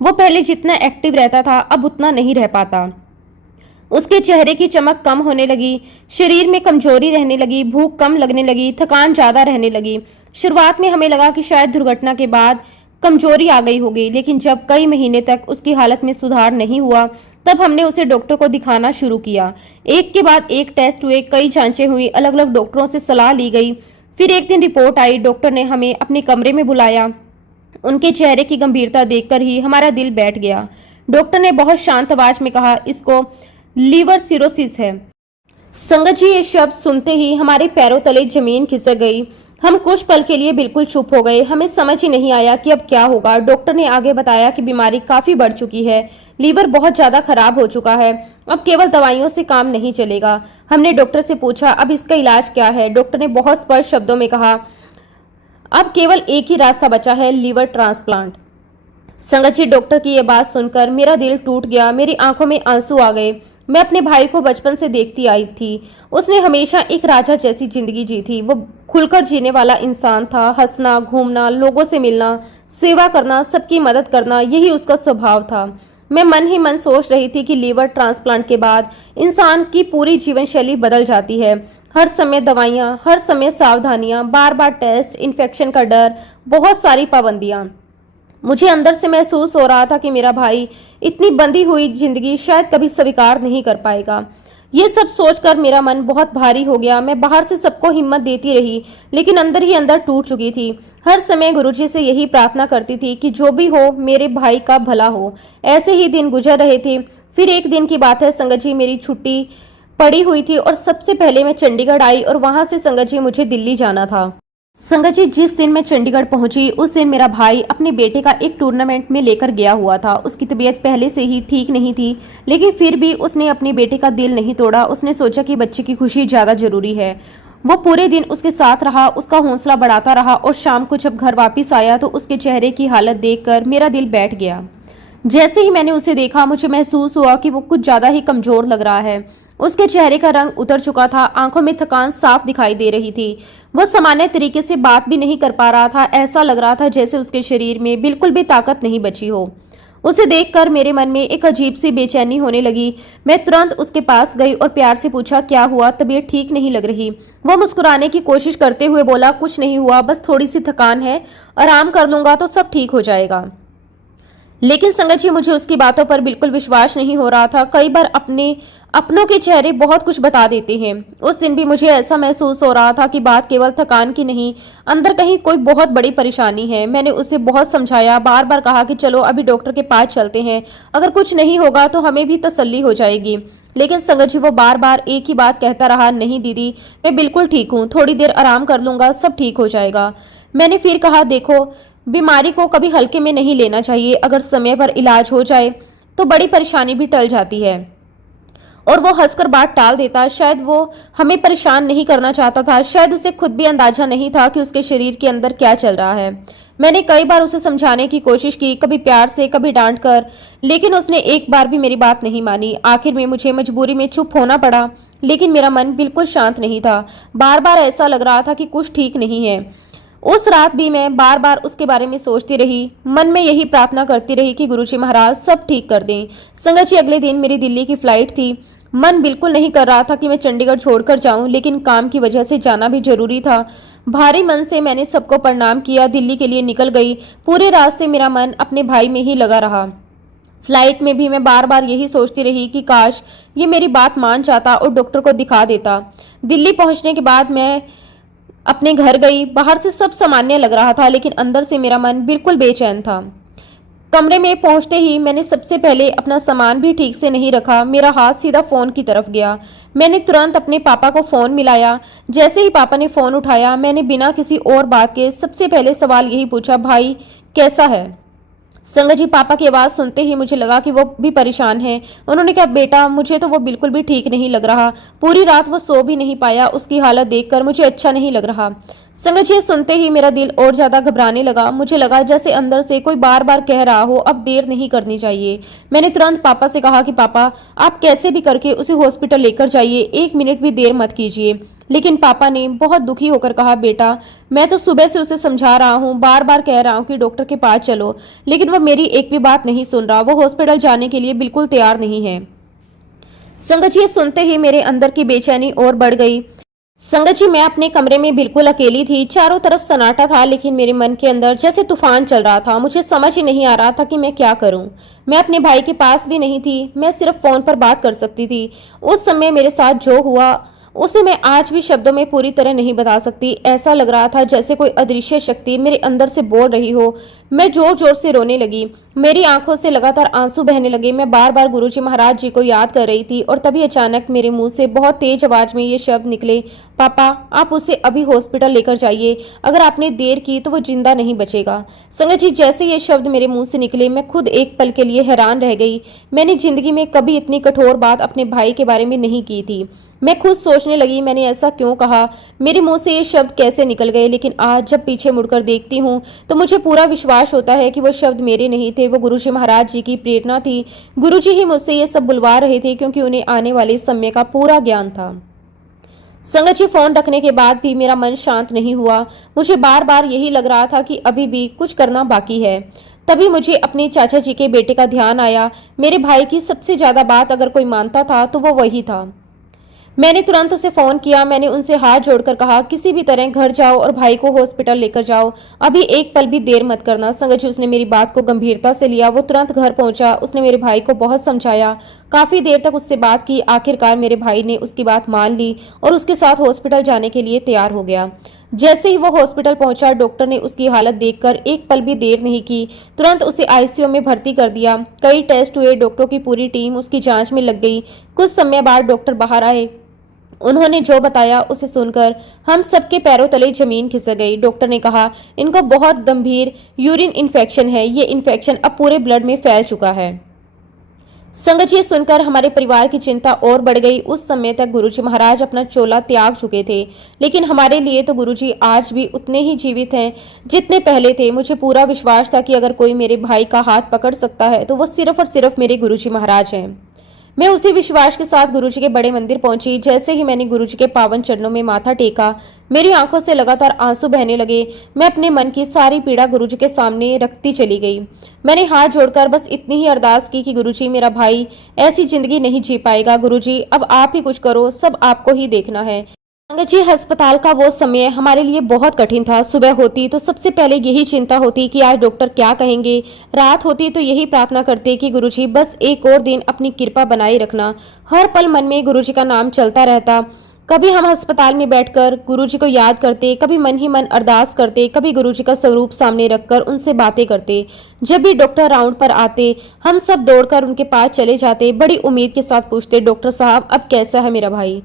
वो पहले जितना एक्टिव रहता था अब उतना नहीं रह पाता। उसके चेहरे की चमक कम होने लगी, शरीर में कमजोरी रहने लगी, भूख कम लगने लगी, थकान ज्यादा रहने लगी। शुरुआत में हमें लगा कि शायद दुर्घटना के बाद कमजोरी आ गई होगी, लेकिन जब कई महीने तक उसकी हालत में सुधार नहीं हुआ, तब हमने उसे डॉक्टर को दिखाना शुरू किया। एक के बाद एक टेस्ट हुए, कई जांचें हुई, अलग अलग डॉक्टरों से सलाह ली गई। फिर एक दिन रिपोर्ट आई। डॉक्टर ने हमें अपने कमरे में बुलाया। उनके चेहरे की गंभीरता देखकर ही हमारा दिल बैठ गया। डॉक्टर ने बहुत शांत आवाज में कहा, इसको लीवर सिरोसिस है। संगत जी, ये शब्द सुनते ही हमारे पैरों तले जमीन खिसक गई। हम कुछ पल के लिए बिल्कुल चुप हो गए। हमें समझ ही नहीं आया कि अब क्या होगा। डॉक्टर ने आगे बताया कि बीमारी काफी बढ़ चुकी है, लीवर बहुत ज्यादा खराब हो चुका है, अब केवल दवाइयों से काम नहीं चलेगा। हमने डॉक्टर से पूछा, अब इसका इलाज क्या है? डॉक्टर ने बहुत स्पष्ट शब्दों में कहा, अब केवल एक ही रास्ता बचा है, लीवर ट्रांसप्लांट। संगत जी, डॉक्टर की यह बात सुनकर मेरा दिल टूट गया। मेरी आंखों में आंसू आ गए। मैं अपने भाई को बचपन से देखती आई थी। उसने हमेशा एक राजा जैसी जिंदगी जी थी। वो खुलकर जीने वाला इंसान था। हंसना, घूमना, लोगों से मिलना, सेवा करना, सबकी मदद करना, यही उसका स्वभाव था। मैं मन ही मन सोच रही थी कि लीवर ट्रांसप्लांट के बाद इंसान की पूरी जीवन शैली बदल जाती है। हर समय दवाइयाँ, हर समय सावधानियाँ, बार बार टेस्ट, इन्फेक्शन का डर, बहुत सारी पाबंदियाँ। मुझे अंदर से महसूस हो रहा था कि मेरा भाई इतनी बंधी हुई जिंदगी शायद कभी स्वीकार नहीं कर पाएगा। ये सब सोचकर मेरा मन बहुत भारी हो गया। मैं बाहर से सबको हिम्मत देती रही, लेकिन अंदर ही अंदर टूट चुकी थी। हर समय गुरुजी से यही प्रार्थना करती थी कि जो भी हो मेरे भाई का भला हो। ऐसे ही दिन गुजर रहे थे। फिर एक दिन की बात है, संगत जी मेरी छुट्टी पड़ी हुई थी और सबसे पहले मैं चंडीगढ़ आई और वहां से संगत जी मुझे दिल्ली जाना था। संगत जी जिस दिन मैं चंडीगढ़ पहुंची उस दिन मेरा भाई अपने बेटे का एक टूर्नामेंट में लेकर गया हुआ था। उसकी तबीयत पहले से ही ठीक नहीं थी, लेकिन फिर भी उसने अपने बेटे का दिल नहीं तोड़ा। उसने सोचा कि बच्चे की खुशी ज़्यादा जरूरी है। वो पूरे दिन उसके साथ रहा, उसका हौसला बढ़ाता रहा और शाम को जब घर वापस आया तो उसके चेहरे की हालत देखकर मेरा दिल बैठ गया। जैसे ही मैंने उसे देखा मुझे महसूस हुआ कि वो कुछ ज़्यादा ही कमज़ोर लग रहा है। उसके चेहरे का रंग उतर चुका था, आंखों में थकान साफ दिखाई दे रही थी। वो सामान्य तरीके से बात भी नहीं कर पा रहा था। ऐसा लग रहा था जैसे उसके शरीर में बिल्कुल भी ताकत नहीं बची हो। उसे देखकर मेरे मन में एक अजीब सी बेचैनी होने लगी। मैं तुरंत उसके पास गई और प्यार से पूछा, क्या हुआ, तबीयत ठीक नहीं लग रही। वो मुस्कुराने की कोशिश करते हुए बोला, कुछ नहीं हुआ, बस थोड़ी सी थकान है, आराम कर लूंगा तो सब ठीक हो जाएगा। लेकिन संगत जी मुझे उसकी बातों पर बिल्कुल विश्वास नहीं हो रहा था। कई बार अपनों के चेहरे बहुत कुछ बता देते हैं। उस दिन भी मुझे ऐसा महसूस हो रहा था कि बात केवल थकान की नहीं, अंदर कहीं कोई बहुत बड़ी परेशानी है। मैंने उसे बहुत समझाया, बार बार कहा कि चलो अभी डॉक्टर के पास चलते हैं, अगर कुछ नहीं होगा तो हमें भी तसल्ली हो जाएगी। लेकिन संगत जी वो बार बार एक ही बात कहता रहा, नहीं दीदी मैं बिल्कुल ठीक हूँ, थोड़ी देर आराम कर लूंगा, सब ठीक हो जाएगा। मैंने फिर कहा, देखो बीमारी को कभी हल्के में नहीं लेना चाहिए, अगर समय पर इलाज हो जाए तो बड़ी परेशानी भी टल जाती है। और वो हंसकर बात टाल देता। शायद वो हमें परेशान नहीं करना चाहता था, शायद उसे खुद भी अंदाजा नहीं था कि उसके शरीर के अंदर क्या चल रहा है। मैंने कई बार उसे समझाने की कोशिश की, कभी प्यार से कभी डांट कर, लेकिन उसने एक बार भी मेरी बात नहीं मानी। आखिर में मुझे मजबूरी में चुप होना पड़ा, लेकिन मेरा मन बिल्कुल शांत नहीं था। बार बार ऐसा लग रहा था कि कुछ ठीक नहीं है। उस रात भी मैं बार बार उसके बारे में सोचती रही, मन में यही प्रार्थना करती रही कि गुरुजी महाराज सब ठीक कर दें। संगत जी अगले दिन मेरी दिल्ली की फ्लाइट थी। मन बिल्कुल नहीं कर रहा था कि मैं चंडीगढ़ छोड़कर जाऊं, लेकिन काम की वजह से जाना भी जरूरी था। भारी मन से मैंने सबको प्रणाम किया, दिल्ली के लिए निकल गई। पूरे रास्ते मेरा मन अपने भाई में ही लगा रहा। फ्लाइट में भी मैं बार बार यही सोचती रही कि काश ये मेरी बात मान जाता और डॉक्टर को दिखा देता। दिल्ली पहुंचने के बाद मैं अपने घर गई। बाहर से सब सामान्य लग रहा था, लेकिन अंदर से मेरा मन बिल्कुल बेचैन था। कमरे में पहुंचते ही मैंने सबसे पहले अपना सामान भी ठीक से नहीं रखा। मेरा हाथ सीधा फोन की तरफ गया। मैंने तुरंत अपने पापा को फोन मिलाया। जैसे ही पापा ने फोन उठाया, मैंने बिना किसी और बात के सबसे पहले सवाल यही पूछा, भाई कैसा है। संगत जी पापा की आवाज़ सुनते ही मुझे लगा कि वो भी परेशान हैं। उन्होंने कहा, बेटा मुझे तो वो बिल्कुल भी ठीक नहीं लग रहा, पूरी रात वो सो भी नहीं पाया, उसकी हालत देखकर मुझे अच्छा नहीं लग रहा। संगत जी सुनते ही मेरा दिल और ज़्यादा घबराने लगा। मुझे लगा जैसे अंदर से कोई बार बार कह रहा हो, अब देर नहीं करनी चाहिए। मैंने तुरंत पापा से कहा कि पापा आप कैसे भी करके उसे हॉस्पिटल लेकर जाइए, 1 मिनट भी देर मत कीजिए। लेकिन पापा ने बहुत दुखी होकर कहा, बेटा मैं तो सुबह से उसे समझा रहा हूँ, बार बार कह रहा हूँ कि डॉक्टर के पास चलो, लेकिन वो मेरी एक भी बात नहीं सुन रहा। वो हॉस्पिटल जाने के लिए बिल्कुल तैयार नहीं है। संगत जी सुनते ही मेरे अंदर की बेचैनी और बढ़ गई। संगत जी मैं अपने कमरे में बिल्कुल अकेली थी। चारों तरफ सन्नाटा था, लेकिन मेरे मन के अंदर जैसे तूफान चल रहा था। मुझे समझ ही नहीं आ रहा था कि मैं क्या करूं। मैं अपने भाई के पास भी नहीं थी, मैं सिर्फ फोन पर बात कर सकती थी। उस समय मेरे साथ जो हुआ उसे मैं आज भी शब्दों में पूरी तरह नहीं बता सकती। ऐसा लग रहा था जैसे कोई अदृश्य शक्ति मेरे अंदर से बोल रही हो। मैं जोर जोर से रोने लगी। मेरी आंखों से लगातार आंसू बहने लगे। मैं बार बार गुरुजी महाराज जी को याद कर रही थी और तभी अचानक मेरे मुंह से बहुत तेज आवाज में ये शब्द निकले, पापा आप उसे अभी हॉस्पिटल लेकर जाइए, अगर आपने देर की तो वो जिंदा नहीं बचेगा। संगत जी जैसे ये शब्द मेरे मुंह से निकले, मैं खुद एक पल के लिए हैरान रह गई। मैंने जिंदगी में कभी इतनी कठोर बात अपने भाई के बारे में नहीं की थी। मैं खुद सोचने लगी मैंने ऐसा क्यों कहा, मेरे मुंह से ये शब्द कैसे निकल गए। लेकिन आज जब पीछे मुड़कर देखती हूँ तो मुझे पूरा विश्वास होता है कि वो शब्द मेरे नहीं थे, वो गुरुजी महाराज जी की प्रेरणा थी। गुरुजी ही मुझसे ये सब बुलवा रहे थे, क्योंकि उन्हें आने वाले समय का पूरा ज्ञान था। संगत जी फोन रखने के बाद भी मेरा मन शांत नहीं हुआ। मुझे बार बार यही लग रहा था कि अभी भी कुछ करना बाकी है। तभी मुझे अपने चाचा जी के बेटे का ध्यान आया। मेरे भाई की सबसे ज्यादा बात अगर कोई मानता था तो वो वही था। मैंने तुरंत उसे फोन किया। मैंने उनसे हाथ जोड़कर कहा, किसी भी तरह घर जाओ और भाई को हॉस्पिटल लेकर जाओ, अभी एक पल भी देर मत करना। संगत जी, उसने मेरी बात को गंभीरता से लिया। वो तुरंत घर पहुंचा। उसने मेरे भाई को बहुत समझाया, काफी देर तक उससे बात की। आखिरकार मेरे भाई ने उसकी बात मान ली और उसके साथ हॉस्पिटल जाने के लिए तैयार हो गया। जैसे ही वो हॉस्पिटल पहुंचा, डॉक्टर ने उसकी हालत देखकर एक पल भी देर नहीं की, तुरंत उसे आईसीयू में भर्ती कर दिया। कई टेस्ट हुए, डॉक्टरों की पूरी टीम उसकी जांच में लग गई। कुछ समय बाद डॉक्टर बाहर आए। उन्होंने जो बताया उसे सुनकर हम सबके पैरों तले जमीन खिसक गई। डॉक्टर ने कहा, इनको बहुत गंभीर यूरिन इन्फेक्शन है। ये इन्फेक्शन अब पूरे ब्लड में फैल चुका है। संगत जी, सुनकर हमारे परिवार की चिंता और बढ़ गई। उस समय तक गुरुजी महाराज अपना चोला त्याग चुके थे, लेकिन हमारे लिए तो गुरुजी आज भी उतने ही जीवित हैं जितने पहले थे। मुझे पूरा विश्वास था कि अगर कोई मेरे भाई का हाथ पकड़ सकता है तो वो सिर्फ और सिर्फ मेरे गुरुजी महाराज हैं। मैं उसी विश्वास के साथ गुरुजी के बड़े मंदिर पहुंची। जैसे ही मैंने गुरुजी के पावन चरणों में माथा टेका, मेरी आंखों से लगातार आंसू बहने लगे। मैं अपने मन की सारी पीड़ा गुरुजी के सामने रखती चली गई। मैंने हाथ जोड़कर बस इतनी ही अरदास की कि गुरुजी, मेरा भाई ऐसी जिंदगी नहीं जी पाएगा। गुरुजी, अब आप ही कुछ करो, सब आपको ही देखना है। संगत जी, अस्पताल का वो समय हमारे लिए बहुत कठिन था। सुबह होती तो सबसे पहले यही चिंता होती कि आज डॉक्टर क्या कहेंगे। रात होती तो यही प्रार्थना करते कि गुरुजी बस एक और दिन अपनी कृपा बनाए रखना। हर पल मन में गुरुजी का नाम चलता रहता। कभी हम अस्पताल में बैठकर गुरुजी को याद करते, कभी मन ही मन अरदास करते, कभी गुरुजी का स्वरूप सामने रखकर उनसे बातें करते। जब भी डॉक्टर राउंड पर आते, हम सब दौड़कर उनके पास चले जाते। बड़ी उम्मीद के साथ पूछते, डॉक्टर साहब अब कैसा है मेरा भाई,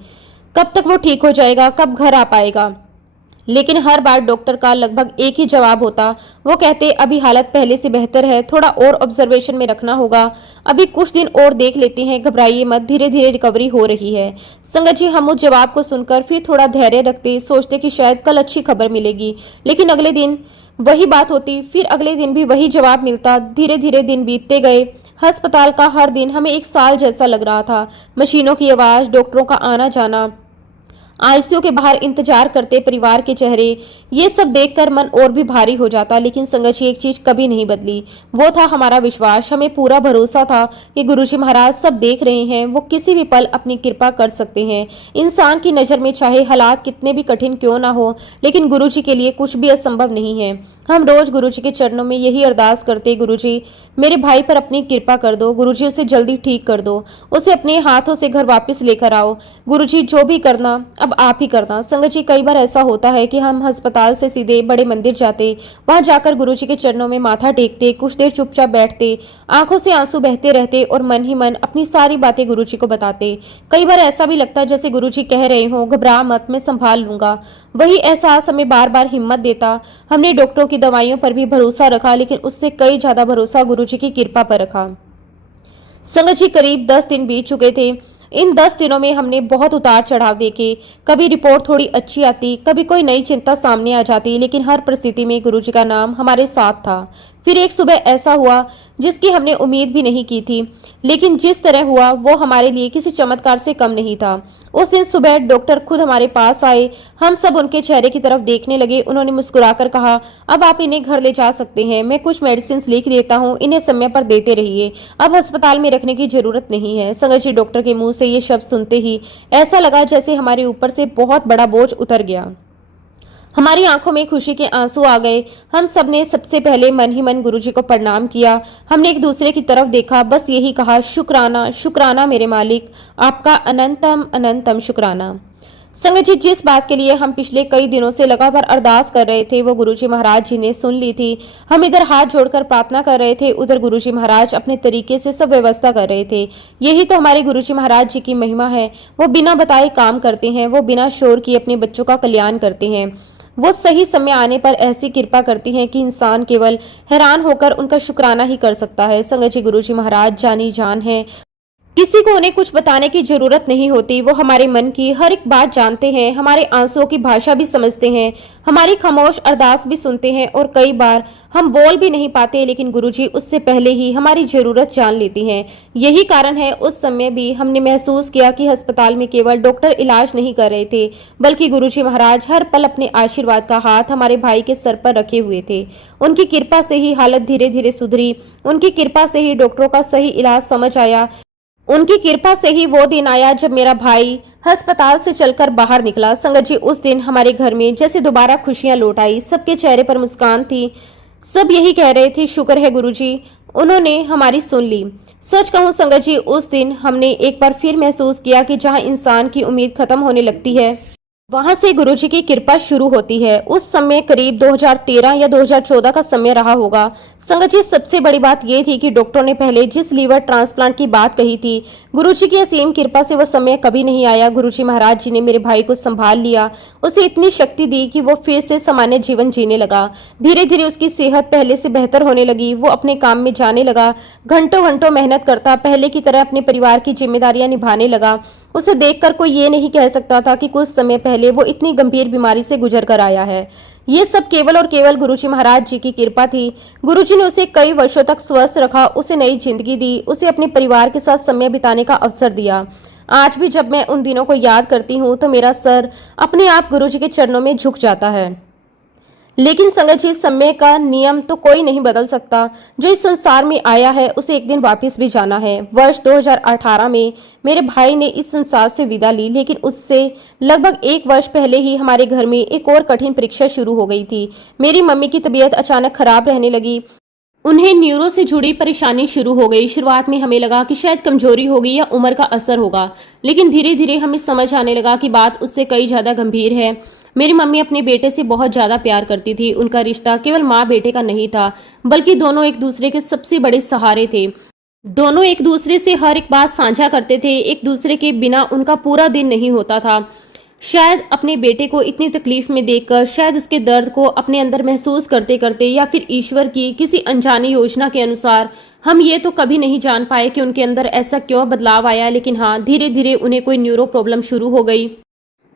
कब तक वो ठीक हो जाएगा, कब घर आ पाएगा। लेकिन हर बार डॉक्टर का लगभग एक ही जवाब होता। वो कहते, अभी हालत पहले से बेहतर है, थोड़ा और ऑब्जर्वेशन में रखना होगा, अभी कुछ दिन और देख लेते हैं, घबराइए मत, धीरे धीरे रिकवरी हो रही है। संगत जी, हम उस जवाब को सुनकर फिर थोड़ा धैर्य रखते, सोचते कि शायद कल अच्छी खबर मिलेगी। लेकिन अगले दिन वही बात होती, फिर अगले दिन भी वही जवाब मिलता। धीरे धीरे दिन बीतते गए। अस्पताल का हर दिन हमें एक साल जैसा लग रहा था। मशीनों की आवाज, डॉक्टरों का आना जाना, आईसीयू के बाहर इंतजार करते परिवार के चेहरे, ये सब देखकर मन और भी भारी हो जाता। लेकिन संगत जी, एक चीज कभी नहीं बदली, वो था हमारा विश्वास। हमें पूरा भरोसा था कि गुरुजी महाराज सब देख रहे हैं, वो किसी भी पल अपनी कृपा कर सकते हैं। इंसान की नजर में चाहे हालात कितने भी कठिन क्यों ना हो, लेकिन गुरुजी के लिए कुछ भी असंभव नहीं है। हम रोज गुरुजी के चरणों में यही अरदास करते, गुरुजी मेरे भाई पर अपनी कृपा कर दो, गुरुजी उसे जल्दी ठीक कर दो, उसे अपने हाथों से घर वापस लेकर आओ। गुरुजी जो भी करना अब आप ही करना। संगत जी, कई बार ऐसा होता है कि हम अस्पताल से सीधे बड़े मंदिर जाते, वहां जाकर गुरुजी के चरणों में माथा टेकते, कुछ देर चुपचाप बैठते, आंखों से आंसू बहते रहते और मन ही मन अपनी सारी बातें गुरुजी को बताते। कई बार ऐसा भी लगता जैसे गुरुजी कह रहे हो, घबरा मत, मैं संभाल लूंगा। वही एहसास हमें बार बार हिम्मत देता। हमने डॉक्टरों की दवाइयों पर भी भरोसा रखा, लेकिन उससे कई ज्यादा भरोसा गुरुजी की कृपा पर रखा। संगत जी, करीब 10 दिन बीत चुके थे। इन 10 दिनों में हमने बहुत उतार चढ़ाव देखे। कभी रिपोर्ट थोड़ी अच्छी आती, कभी कोई नई चिंता सामने आ जाती, लेकिन हर परिस्थिति में गुरुजी का नाम हमारे साथ था। फिर एक सुबह ऐसा हुआ जिसकी हमने उम्मीद भी नहीं की थी, लेकिन जिस तरह हुआ वो हमारे लिए किसी चमत्कार से कम नहीं था। उस दिन सुबह डॉक्टर खुद हमारे पास आए। हम सब उनके चेहरे की तरफ देखने लगे। उन्होंने मुस्कुराकर कहा, अब आप इन्हें घर ले जा सकते हैं, मैं कुछ मेडिसिन लिख देता हूँ, इन्हें समय पर देते रहिए, अब अस्पताल में रखने की जरूरत नहीं है। संगत जी, डॉक्टर के मुंह से ये शब्द सुनते ही ऐसा लगा जैसे हमारे ऊपर से बहुत बड़ा बोझ उतर गया। हमारी आंखों में खुशी के आंसू आ गए। हम सब ने सबसे पहले मन ही मन गुरुजी को प्रणाम किया। हमने एक दूसरे की तरफ देखा, बस यही कहा, शुक्राना शुक्राना मेरे मालिक, आपका अनंतम अनंतम शुक्राना। संगत जी, जिस बात के लिए हम पिछले कई दिनों से लगातार अरदास कर रहे थे वो गुरुजी महाराज जी ने सुन ली थी। हम इधर हाथ जोड़कर प्रार्थना कर रहे थे, उधर गुरुजी महाराज अपने तरीके से सब व्यवस्था कर रहे थे। यही तो हमारे गुरुजी महाराज जी की महिमा है। वो बिना बताए काम करते हैं, वो बिना शोर किए अपने बच्चों का कल्याण करते हैं। वो सही समय आने पर ऐसी कृपा करती हैं कि इंसान केवल हैरान होकर उनका शुक्राना ही कर सकता है। संगत जी, गुरुजी महाराज जानी जान है। किसी को उन्हें कुछ बताने की जरूरत नहीं होती। वो हमारे मन की हर एक बात जानते हैं, हमारे आंसुओं की भाषा भी समझते हैं, हमारी खामोश अरदास भी सुनते हैं और कई बार हम बोल भी नहीं पाते, लेकिन गुरुजी उससे पहले ही हमारी जरूरत जान लेती हैं। यही कारण है उस समय भी हमने महसूस किया कि अस्पताल में केवल डॉक्टर इलाज नहीं कर रहे थे, बल्कि गुरुजी महाराज हर पल अपने आशीर्वाद का हाथ हमारे भाई के सर पर रखे हुए थे। उनकी कृपा से ही हालत धीरे धीरे सुधरी, उनकी कृपा से ही डॉक्टरों का सही इलाज समझ आया, उनकी कृपा से ही वो दिन आया जब मेरा भाई अस्पताल से चलकर बाहर निकला। संगत जी, उस दिन हमारे घर में जैसे दोबारा खुशियां लौट आई, सबके चेहरे पर मुस्कान थी। सब यही कह रहे थे, शुक्र है गुरुजी, उन्होंने हमारी सुन ली। सच कहूं संगत जी, उस दिन हमने एक बार फिर महसूस किया कि जहां इंसान की उम्मीद खत्म होने लगती है, वहां से गुरुजी की कृपा शुरू होती है। उस समय करीब 2013 या 2014 का समय रहा होगा। संगत जी, सबसे बड़ी बात यह थी कि डॉक्टरों ने पहले जिस लीवर ट्रांसप्लांट की बात कही थी, गुरुजी की असीम कृपा से वो समय कभी नहीं आया। गुरुजी महाराज जी ने मेरे भाई को संभाल लिया, उसे इतनी शक्ति दी कि वो फिर से सामान्य जीवन जीने लगा। धीरे धीरे उसकी सेहत पहले से बेहतर होने लगी, वो अपने काम में जाने लगा, घंटों घंटों मेहनत करता, पहले की तरह अपने परिवार की जिम्मेदारियां निभाने लगा। उसे देखकर कोई ये नहीं कह सकता था कि कुछ समय पहले वो इतनी गंभीर बीमारी से गुजर कर आया है। ये सब केवल और केवल गुरुजी महाराज जी की कृपा थी। गुरुजी ने उसे कई वर्षों तक स्वस्थ रखा, उसे नई जिंदगी दी, उसे अपने परिवार के साथ समय बिताने का अवसर दिया। आज भी जब मैं उन दिनों को याद करती हूँ तो मेरा सर अपने आप गुरुजी के चरणों में झुक जाता है। लेकिन संगत जी, समय का नियम तो कोई नहीं बदल सकता। जो इस संसार में आया है उसे एक दिन वापस भी जाना है। वर्ष 2018 में मेरे भाई ने इस संसार से विदा ली, लेकिन उससे लगभग एक वर्ष पहले ही हमारे घर में एक और कठिन परीक्षा शुरू हो गई थी। मेरी मम्मी की तबीयत अचानक खराब रहने लगी, उन्हें न्यूरो से जुड़ी परेशानी शुरू हो गई। शुरुआत में हमें लगा कि शायद कमजोरी होगी या उम्र का असर होगा, लेकिन धीरे धीरे हमें समझ आने लगा कि बात उससे कई ज्यादा गंभीर है। मेरी मम्मी अपने बेटे से बहुत ज्यादा प्यार करती थी। उनका रिश्ता केवल माँ बेटे का नहीं था, बल्कि दोनों एक दूसरे के सबसे बड़े सहारे थे। दोनों एक दूसरे से हर एक बात साझा करते थे, एक दूसरे के बिना उनका पूरा दिन नहीं होता था। शायद अपने बेटे को इतनी तकलीफ में देखकर, शायद उसके दर्द को अपने अंदर महसूस करते करते, या फिर ईश्वर की किसी अनजानी योजना के अनुसार, हम ये तो कभी नहीं जान पाए कि उनके अंदर ऐसा क्यों बदलाव आया। लेकिन हाँ, धीरे धीरे उन्हें कोई न्यूरो प्रॉब्लम शुरू हो गई।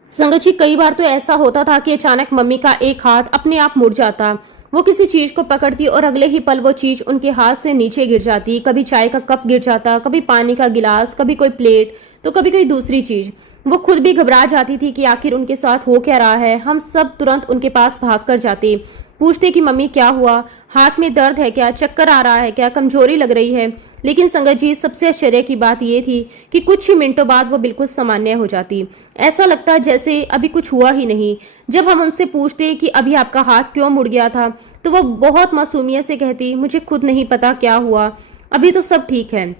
संगत जी, कई बार तो ऐसा होता था कि अचानक मम्मी का एक हाथ अपने आप मुड़ जाता, वो किसी चीज को पकड़ती और अगले ही पल वो चीज उनके हाथ से नीचे गिर जाती। कभी चाय का कप गिर जाता, कभी पानी का गिलास, कभी कोई प्लेट, तो कभी कोई दूसरी चीज। वो खुद भी घबरा जाती थी कि आखिर उनके साथ हो क्या रहा है। हम सब तुरंत उनके पास भाग कर जाते, पूछते कि मम्मी क्या हुआ, हाथ में दर्द है क्या, चक्कर आ रहा है क्या, कमजोरी लग रही है। लेकिन संगत जी, सबसे आश्चर्य की बात यह थी कि कुछ ही मिनटों बाद वो बिल्कुल सामान्य हो जाती। ऐसा लगता जैसे अभी कुछ हुआ ही नहीं। जब हम उनसे पूछते कि अभी आपका हाथ क्यों मुड़ गया था, तो वो बहुत मासूमियत से कहती, मुझे खुद नहीं पता क्या हुआ, अभी तो सब ठीक है।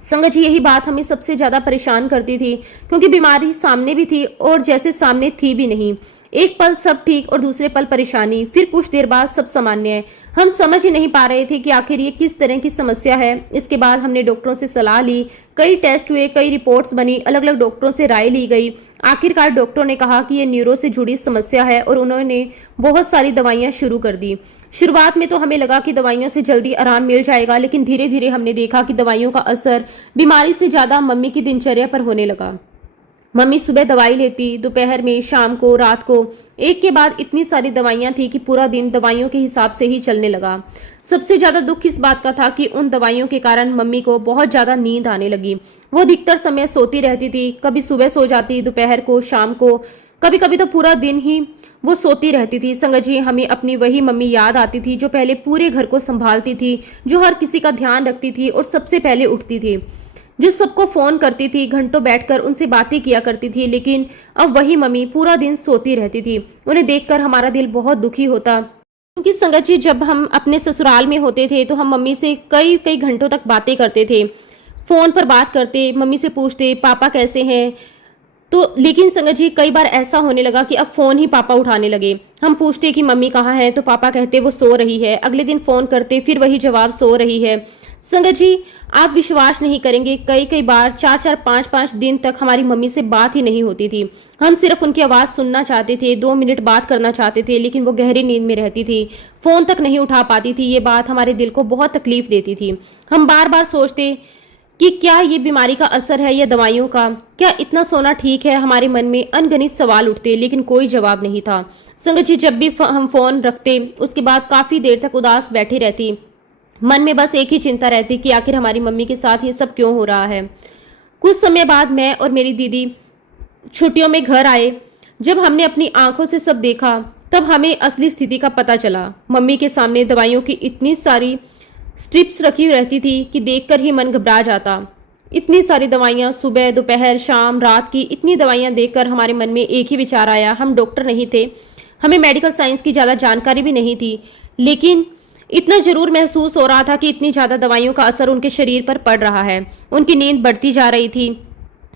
संगत जी, यही बात हमें सबसे ज्यादा परेशान करती थी, क्योंकि बीमारी सामने भी थी और जैसे सामने थी भी नहीं। एक पल सब ठीक और दूसरे पल परेशानी, फिर कुछ देर बाद सब सामान्य है। हम समझ ही नहीं पा रहे थे कि आखिर ये किस तरह की समस्या है। इसके बाद हमने डॉक्टरों से सलाह ली, कई टेस्ट हुए, कई रिपोर्ट्स बनी, अलग अलग डॉक्टरों से राय ली गई। आखिरकार डॉक्टरों ने कहा कि ये न्यूरो से जुड़ी समस्या है और उन्होंने बहुत सारी दवाइयां शुरू कर दी। शुरुआत में तो हमें लगा कि दवाइयों से जल्दी आराम मिल जाएगा, लेकिन धीरे धीरे हमने देखा कि दवाइयों का असर बीमारी से ज्यादा मम्मी की दिनचर्या पर होने लगा। मम्मी सुबह दवाई लेती, दोपहर में, शाम को, रात को, एक के बाद इतनी सारी दवाइयां थी कि पूरा दिन दवाइयों के हिसाब से ही चलने लगा। सबसे ज्यादा दुख इस बात का था कि उन दवाइयों के कारण मम्मी को बहुत ज्यादा नींद आने लगी। वो अधिकतर समय सोती रहती थी, कभी सुबह सो जाती, दोपहर को, शाम को, कभी कभी तो पूरा दिन ही वो सोती रहती थी। संगत जी, हमें अपनी वही मम्मी याद आती थी जो पहले पूरे घर को संभालती थी, जो हर किसी का ध्यान रखती थी और सबसे पहले उठती थी, जो सबको फोन करती थी, घंटों बैठकर उनसे बातें किया करती थी। लेकिन अब वही मम्मी पूरा दिन सोती रहती थी। उन्हें देखकर हमारा दिल बहुत दुखी होता, क्योंकि संगत जी, जब हम अपने ससुराल में होते थे तो हम मम्मी से कई कई घंटों तक बातें करते थे, फोन पर बात करते, मम्मी से पूछते पापा कैसे हैं। तो लेकिन संगत जी, कई बार ऐसा होने लगा कि अब फोन ही पापा उठाने लगे। हम पूछते कि मम्मी कहाँ है, तो पापा कहते वो सो रही है। अगले दिन फोन करते, फिर वही जवाब, सो रही है। संगत जी, आप विश्वास नहीं करेंगे, कई कई बार 4-4, 5-5 दिन तक हमारी मम्मी से बात ही नहीं होती थी। हम सिर्फ उनकी आवाज़ सुनना चाहते थे, 2 मिनट बात करना चाहते थे, लेकिन वो गहरी नींद में रहती थी, फ़ोन तक नहीं उठा पाती थी। ये बात हमारे दिल को बहुत तकलीफ देती थी। हम बार बार सोचते कि क्या ये बीमारी का असर है या दवाइयों का, क्या इतना सोना ठीक है। हमारे मन में अनगिनत सवाल उठते लेकिन कोई जवाब नहीं था। संगत जी, जब भी हम फोन रखते उसके बाद काफी देर तक उदास बैठी रहती। मन में बस एक ही चिंता रहती कि आखिर हमारी मम्मी के साथ ये सब क्यों हो रहा है। कुछ समय बाद मैं और मेरी दीदी छुट्टियों में घर आए। जब हमने अपनी आंखों से सब देखा तब हमें असली स्थिति का पता चला। मम्मी के सामने दवाइयों की इतनी सारी स्ट्रिप्स रखी रहती थी कि देखकर ही मन घबरा जाता। इतनी सारी दवाइयाँ, सुबह दोपहर शाम रात की इतनी दवाइयाँ देखकर हमारे मन में एक ही विचार आया। हम डॉक्टर नहीं थे, हमें मेडिकल साइंस की ज़्यादा जानकारी भी नहीं थी, लेकिन इतना जरूर महसूस हो रहा था कि इतनी ज़्यादा दवाइयों का असर उनके शरीर पर पड़ रहा है। उनकी नींद बढ़ती जा रही थी,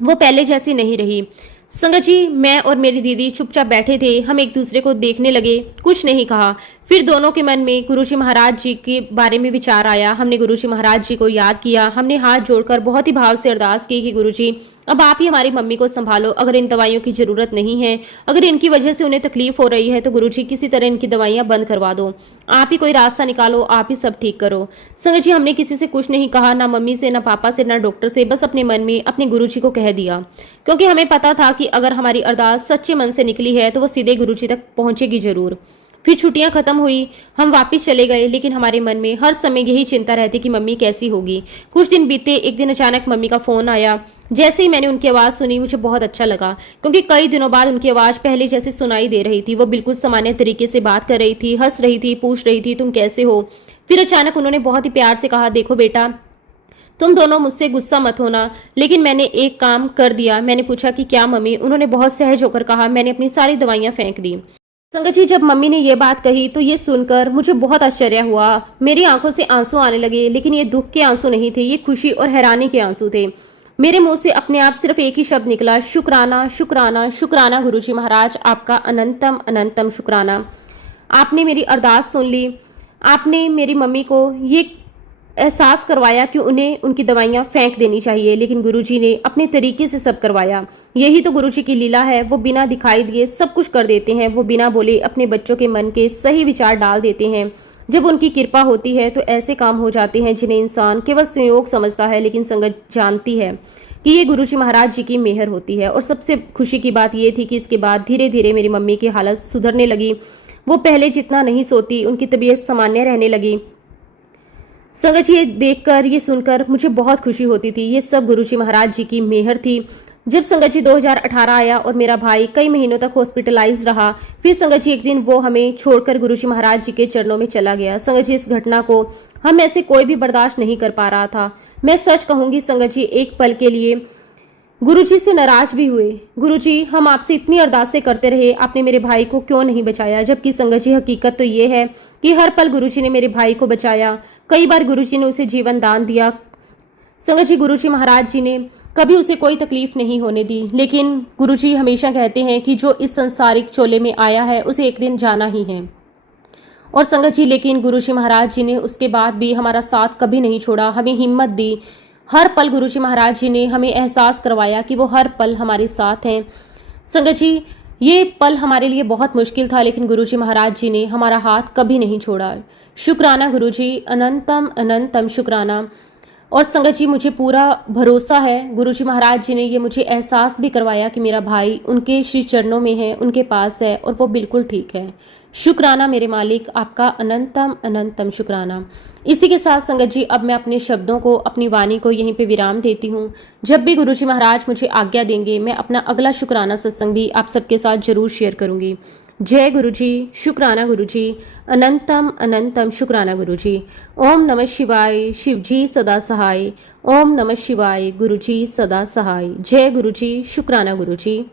वो पहले जैसी नहीं रही। संगत जी, मैं और मेरी दीदी चुपचाप बैठे थे। हम एक दूसरे को देखने लगे, कुछ नहीं कहा। फिर दोनों के मन में गुरुजी महाराज जी के बारे में विचार आया। हमने गुरुजी महाराज जी को याद किया। हमने हाथ जोड़कर बहुत ही भाव से अरदास की कि गुरुजी, अब आप ही हमारी मम्मी को संभालो। अगर इन दवाइयों की जरूरत नहीं है, अगर इनकी वजह से उन्हें तकलीफ हो रही है तो गुरुजी किसी तरह इनकी दवाइयां बंद करवा दो। आप ही कोई रास्ता निकालो, आप ही सब ठीक करो। संगत जी, हमने किसी से कुछ नहीं कहा, ना मम्मी से, ना पापा से, ना डॉक्टर से। बस अपने मन में अपने गुरुजी को कह दिया, क्योंकि हमें पता था कि अगर हमारी अरदास सच्चे मन से निकली है तो वो सीधे गुरुजी तक पहुंचेगी जरूर। फिर छुट्टियां खत्म हुई, हम वापस चले गए, लेकिन हमारे मन में हर समय यही चिंता रहती कि मम्मी कैसी होगी। कुछ दिन बीते, एक दिन अचानक मम्मी का फोन आया। जैसे ही मैंने उनकी आवाज़ सुनी मुझे बहुत अच्छा लगा, क्योंकि कई दिनों बाद उनकी आवाज़ पहले जैसे सुनाई दे रही थी। वो बिल्कुल सामान्य तरीके से बात कर रही थी, हंस रही थी, पूछ रही थी तुम कैसे हो। फिर अचानक उन्होंने बहुत ही प्यार से कहा, देखो बेटा, तुम दोनों मुझसे गुस्सा मत होना, लेकिन मैंने एक काम कर दिया। मैंने पूछा कि क्या मम्मी? उन्होंने बहुत सहज होकर कहा, मैंने अपनी सारी दवाइयां फेंक दी। संगत जी, जब मम्मी ने ये बात कही तो ये सुनकर मुझे बहुत आश्चर्य हुआ। मेरी आंखों से आंसू आने लगे, लेकिन ये दुख के आंसू नहीं थे, ये खुशी और हैरानी के आंसू थे। मेरे मुंह से अपने आप सिर्फ एक ही शब्द निकला, शुक्राना शुक्राना शुक्राना गुरुजी महाराज, आपका अनंतम अनंतम शुक्राना। आपने मेरी अरदास सुन ली। आपने मेरी मम्मी को ये एहसास करवाया कि उन्हें उनकी दवाइयाँ फेंक देनी चाहिए, लेकिन गुरुजी ने अपने तरीके से सब करवाया। यही तो गुरुजी की लीला है, वो बिना दिखाई दिए सब कुछ कर देते हैं। वो बिना बोले अपने बच्चों के मन के सही विचार डाल देते हैं। जब उनकी कृपा होती है तो ऐसे काम हो जाते हैं जिन्हें इंसान केवल संयोग समझता है, लेकिन संगत जानती है कि ये गुरुजी महाराज जी की मेहर होती है। और सबसे खुशी की बात ये थी कि इसके बाद धीरे धीरे मेरी मम्मी की हालत सुधरने लगी। वो पहले जितना नहीं सोती, उनकी तबीयत सामान्य रहने लगी। संगत जी, ये देखकर, ये सुनकर मुझे बहुत खुशी होती थी। ये सब गुरुजी महाराज जी की मेहर थी। जब संगत जी 2018 आया और मेरा भाई कई महीनों तक हॉस्पिटलाइज रहा, फिर संगत जी एक दिन वो हमें छोड़कर गुरुजी महाराज जी के चरणों में चला गया। संगत जी, इस घटना को हम ऐसे कोई भी बर्दाश्त नहीं कर पा रहा था। मैं सच कहूँगी संगत जी, एक पल के लिए गुरुजी से नाराज भी हुए। गुरुजी, हम आपसे इतनी अरदासें करते रहे, आपने मेरे भाई को क्यों नहीं बचाया? जबकि संगत जी, हकीकत तो ये है कि हर पल गुरुजी ने मेरे भाई को बचाया। कई बार गुरुजी ने उसे जीवन दान दिया। संगत जी, गुरुजी महाराज जी ने कभी उसे कोई तकलीफ नहीं होने दी, लेकिन गुरुजी हमेशा कहते हैं कि जो इस संसारिक चोले में आया है उसे एक दिन जाना ही है। और संगत जी, लेकिन गुरुजी महाराज जी ने उसके बाद भी हमारा साथ कभी नहीं छोड़ा, हमें हिम्मत दी। हर पल गुरुजी महाराज जी ने हमें एहसास करवाया कि वो हर पल हमारे साथ हैं। संगत जी, ये पल हमारे लिए बहुत मुश्किल था, लेकिन गुरुजी महाराज जी ने हमारा हाथ कभी नहीं छोड़ा। शुक्राना गुरुजी, अनंतम अनंतम शुक्राना। और संगत जी, मुझे पूरा भरोसा है, गुरुजी महाराज जी ने ये मुझे एहसास भी करवाया कि मेरा भाई उनके श्री चरणों में है, उनके पास है और वो बिल्कुल ठीक है। शुक्राना मेरे मालिक, आपका अनंतम अनंतम शुक्राना। इसी के साथ संगत जी, अब मैं अपने शब्दों को, अपनी वाणी को यहीं पे विराम देती हूँ। जब भी गुरुजी महाराज मुझे आज्ञा देंगे, मैं अपना अगला शुक्राना सत्संग भी आप सबके साथ जरूर शेयर करूँगी। जय गुरुजी, शुक्राना गुरुजी, अनंतम अनंतम शुक्राना गुरुजी। ओम नमः शिवाय, शिवजी सदा सहाय। ओम नमः शिवाय, गुरुजी सदा सहाय। जय गुरुजी, शुक्राना गुरुजी।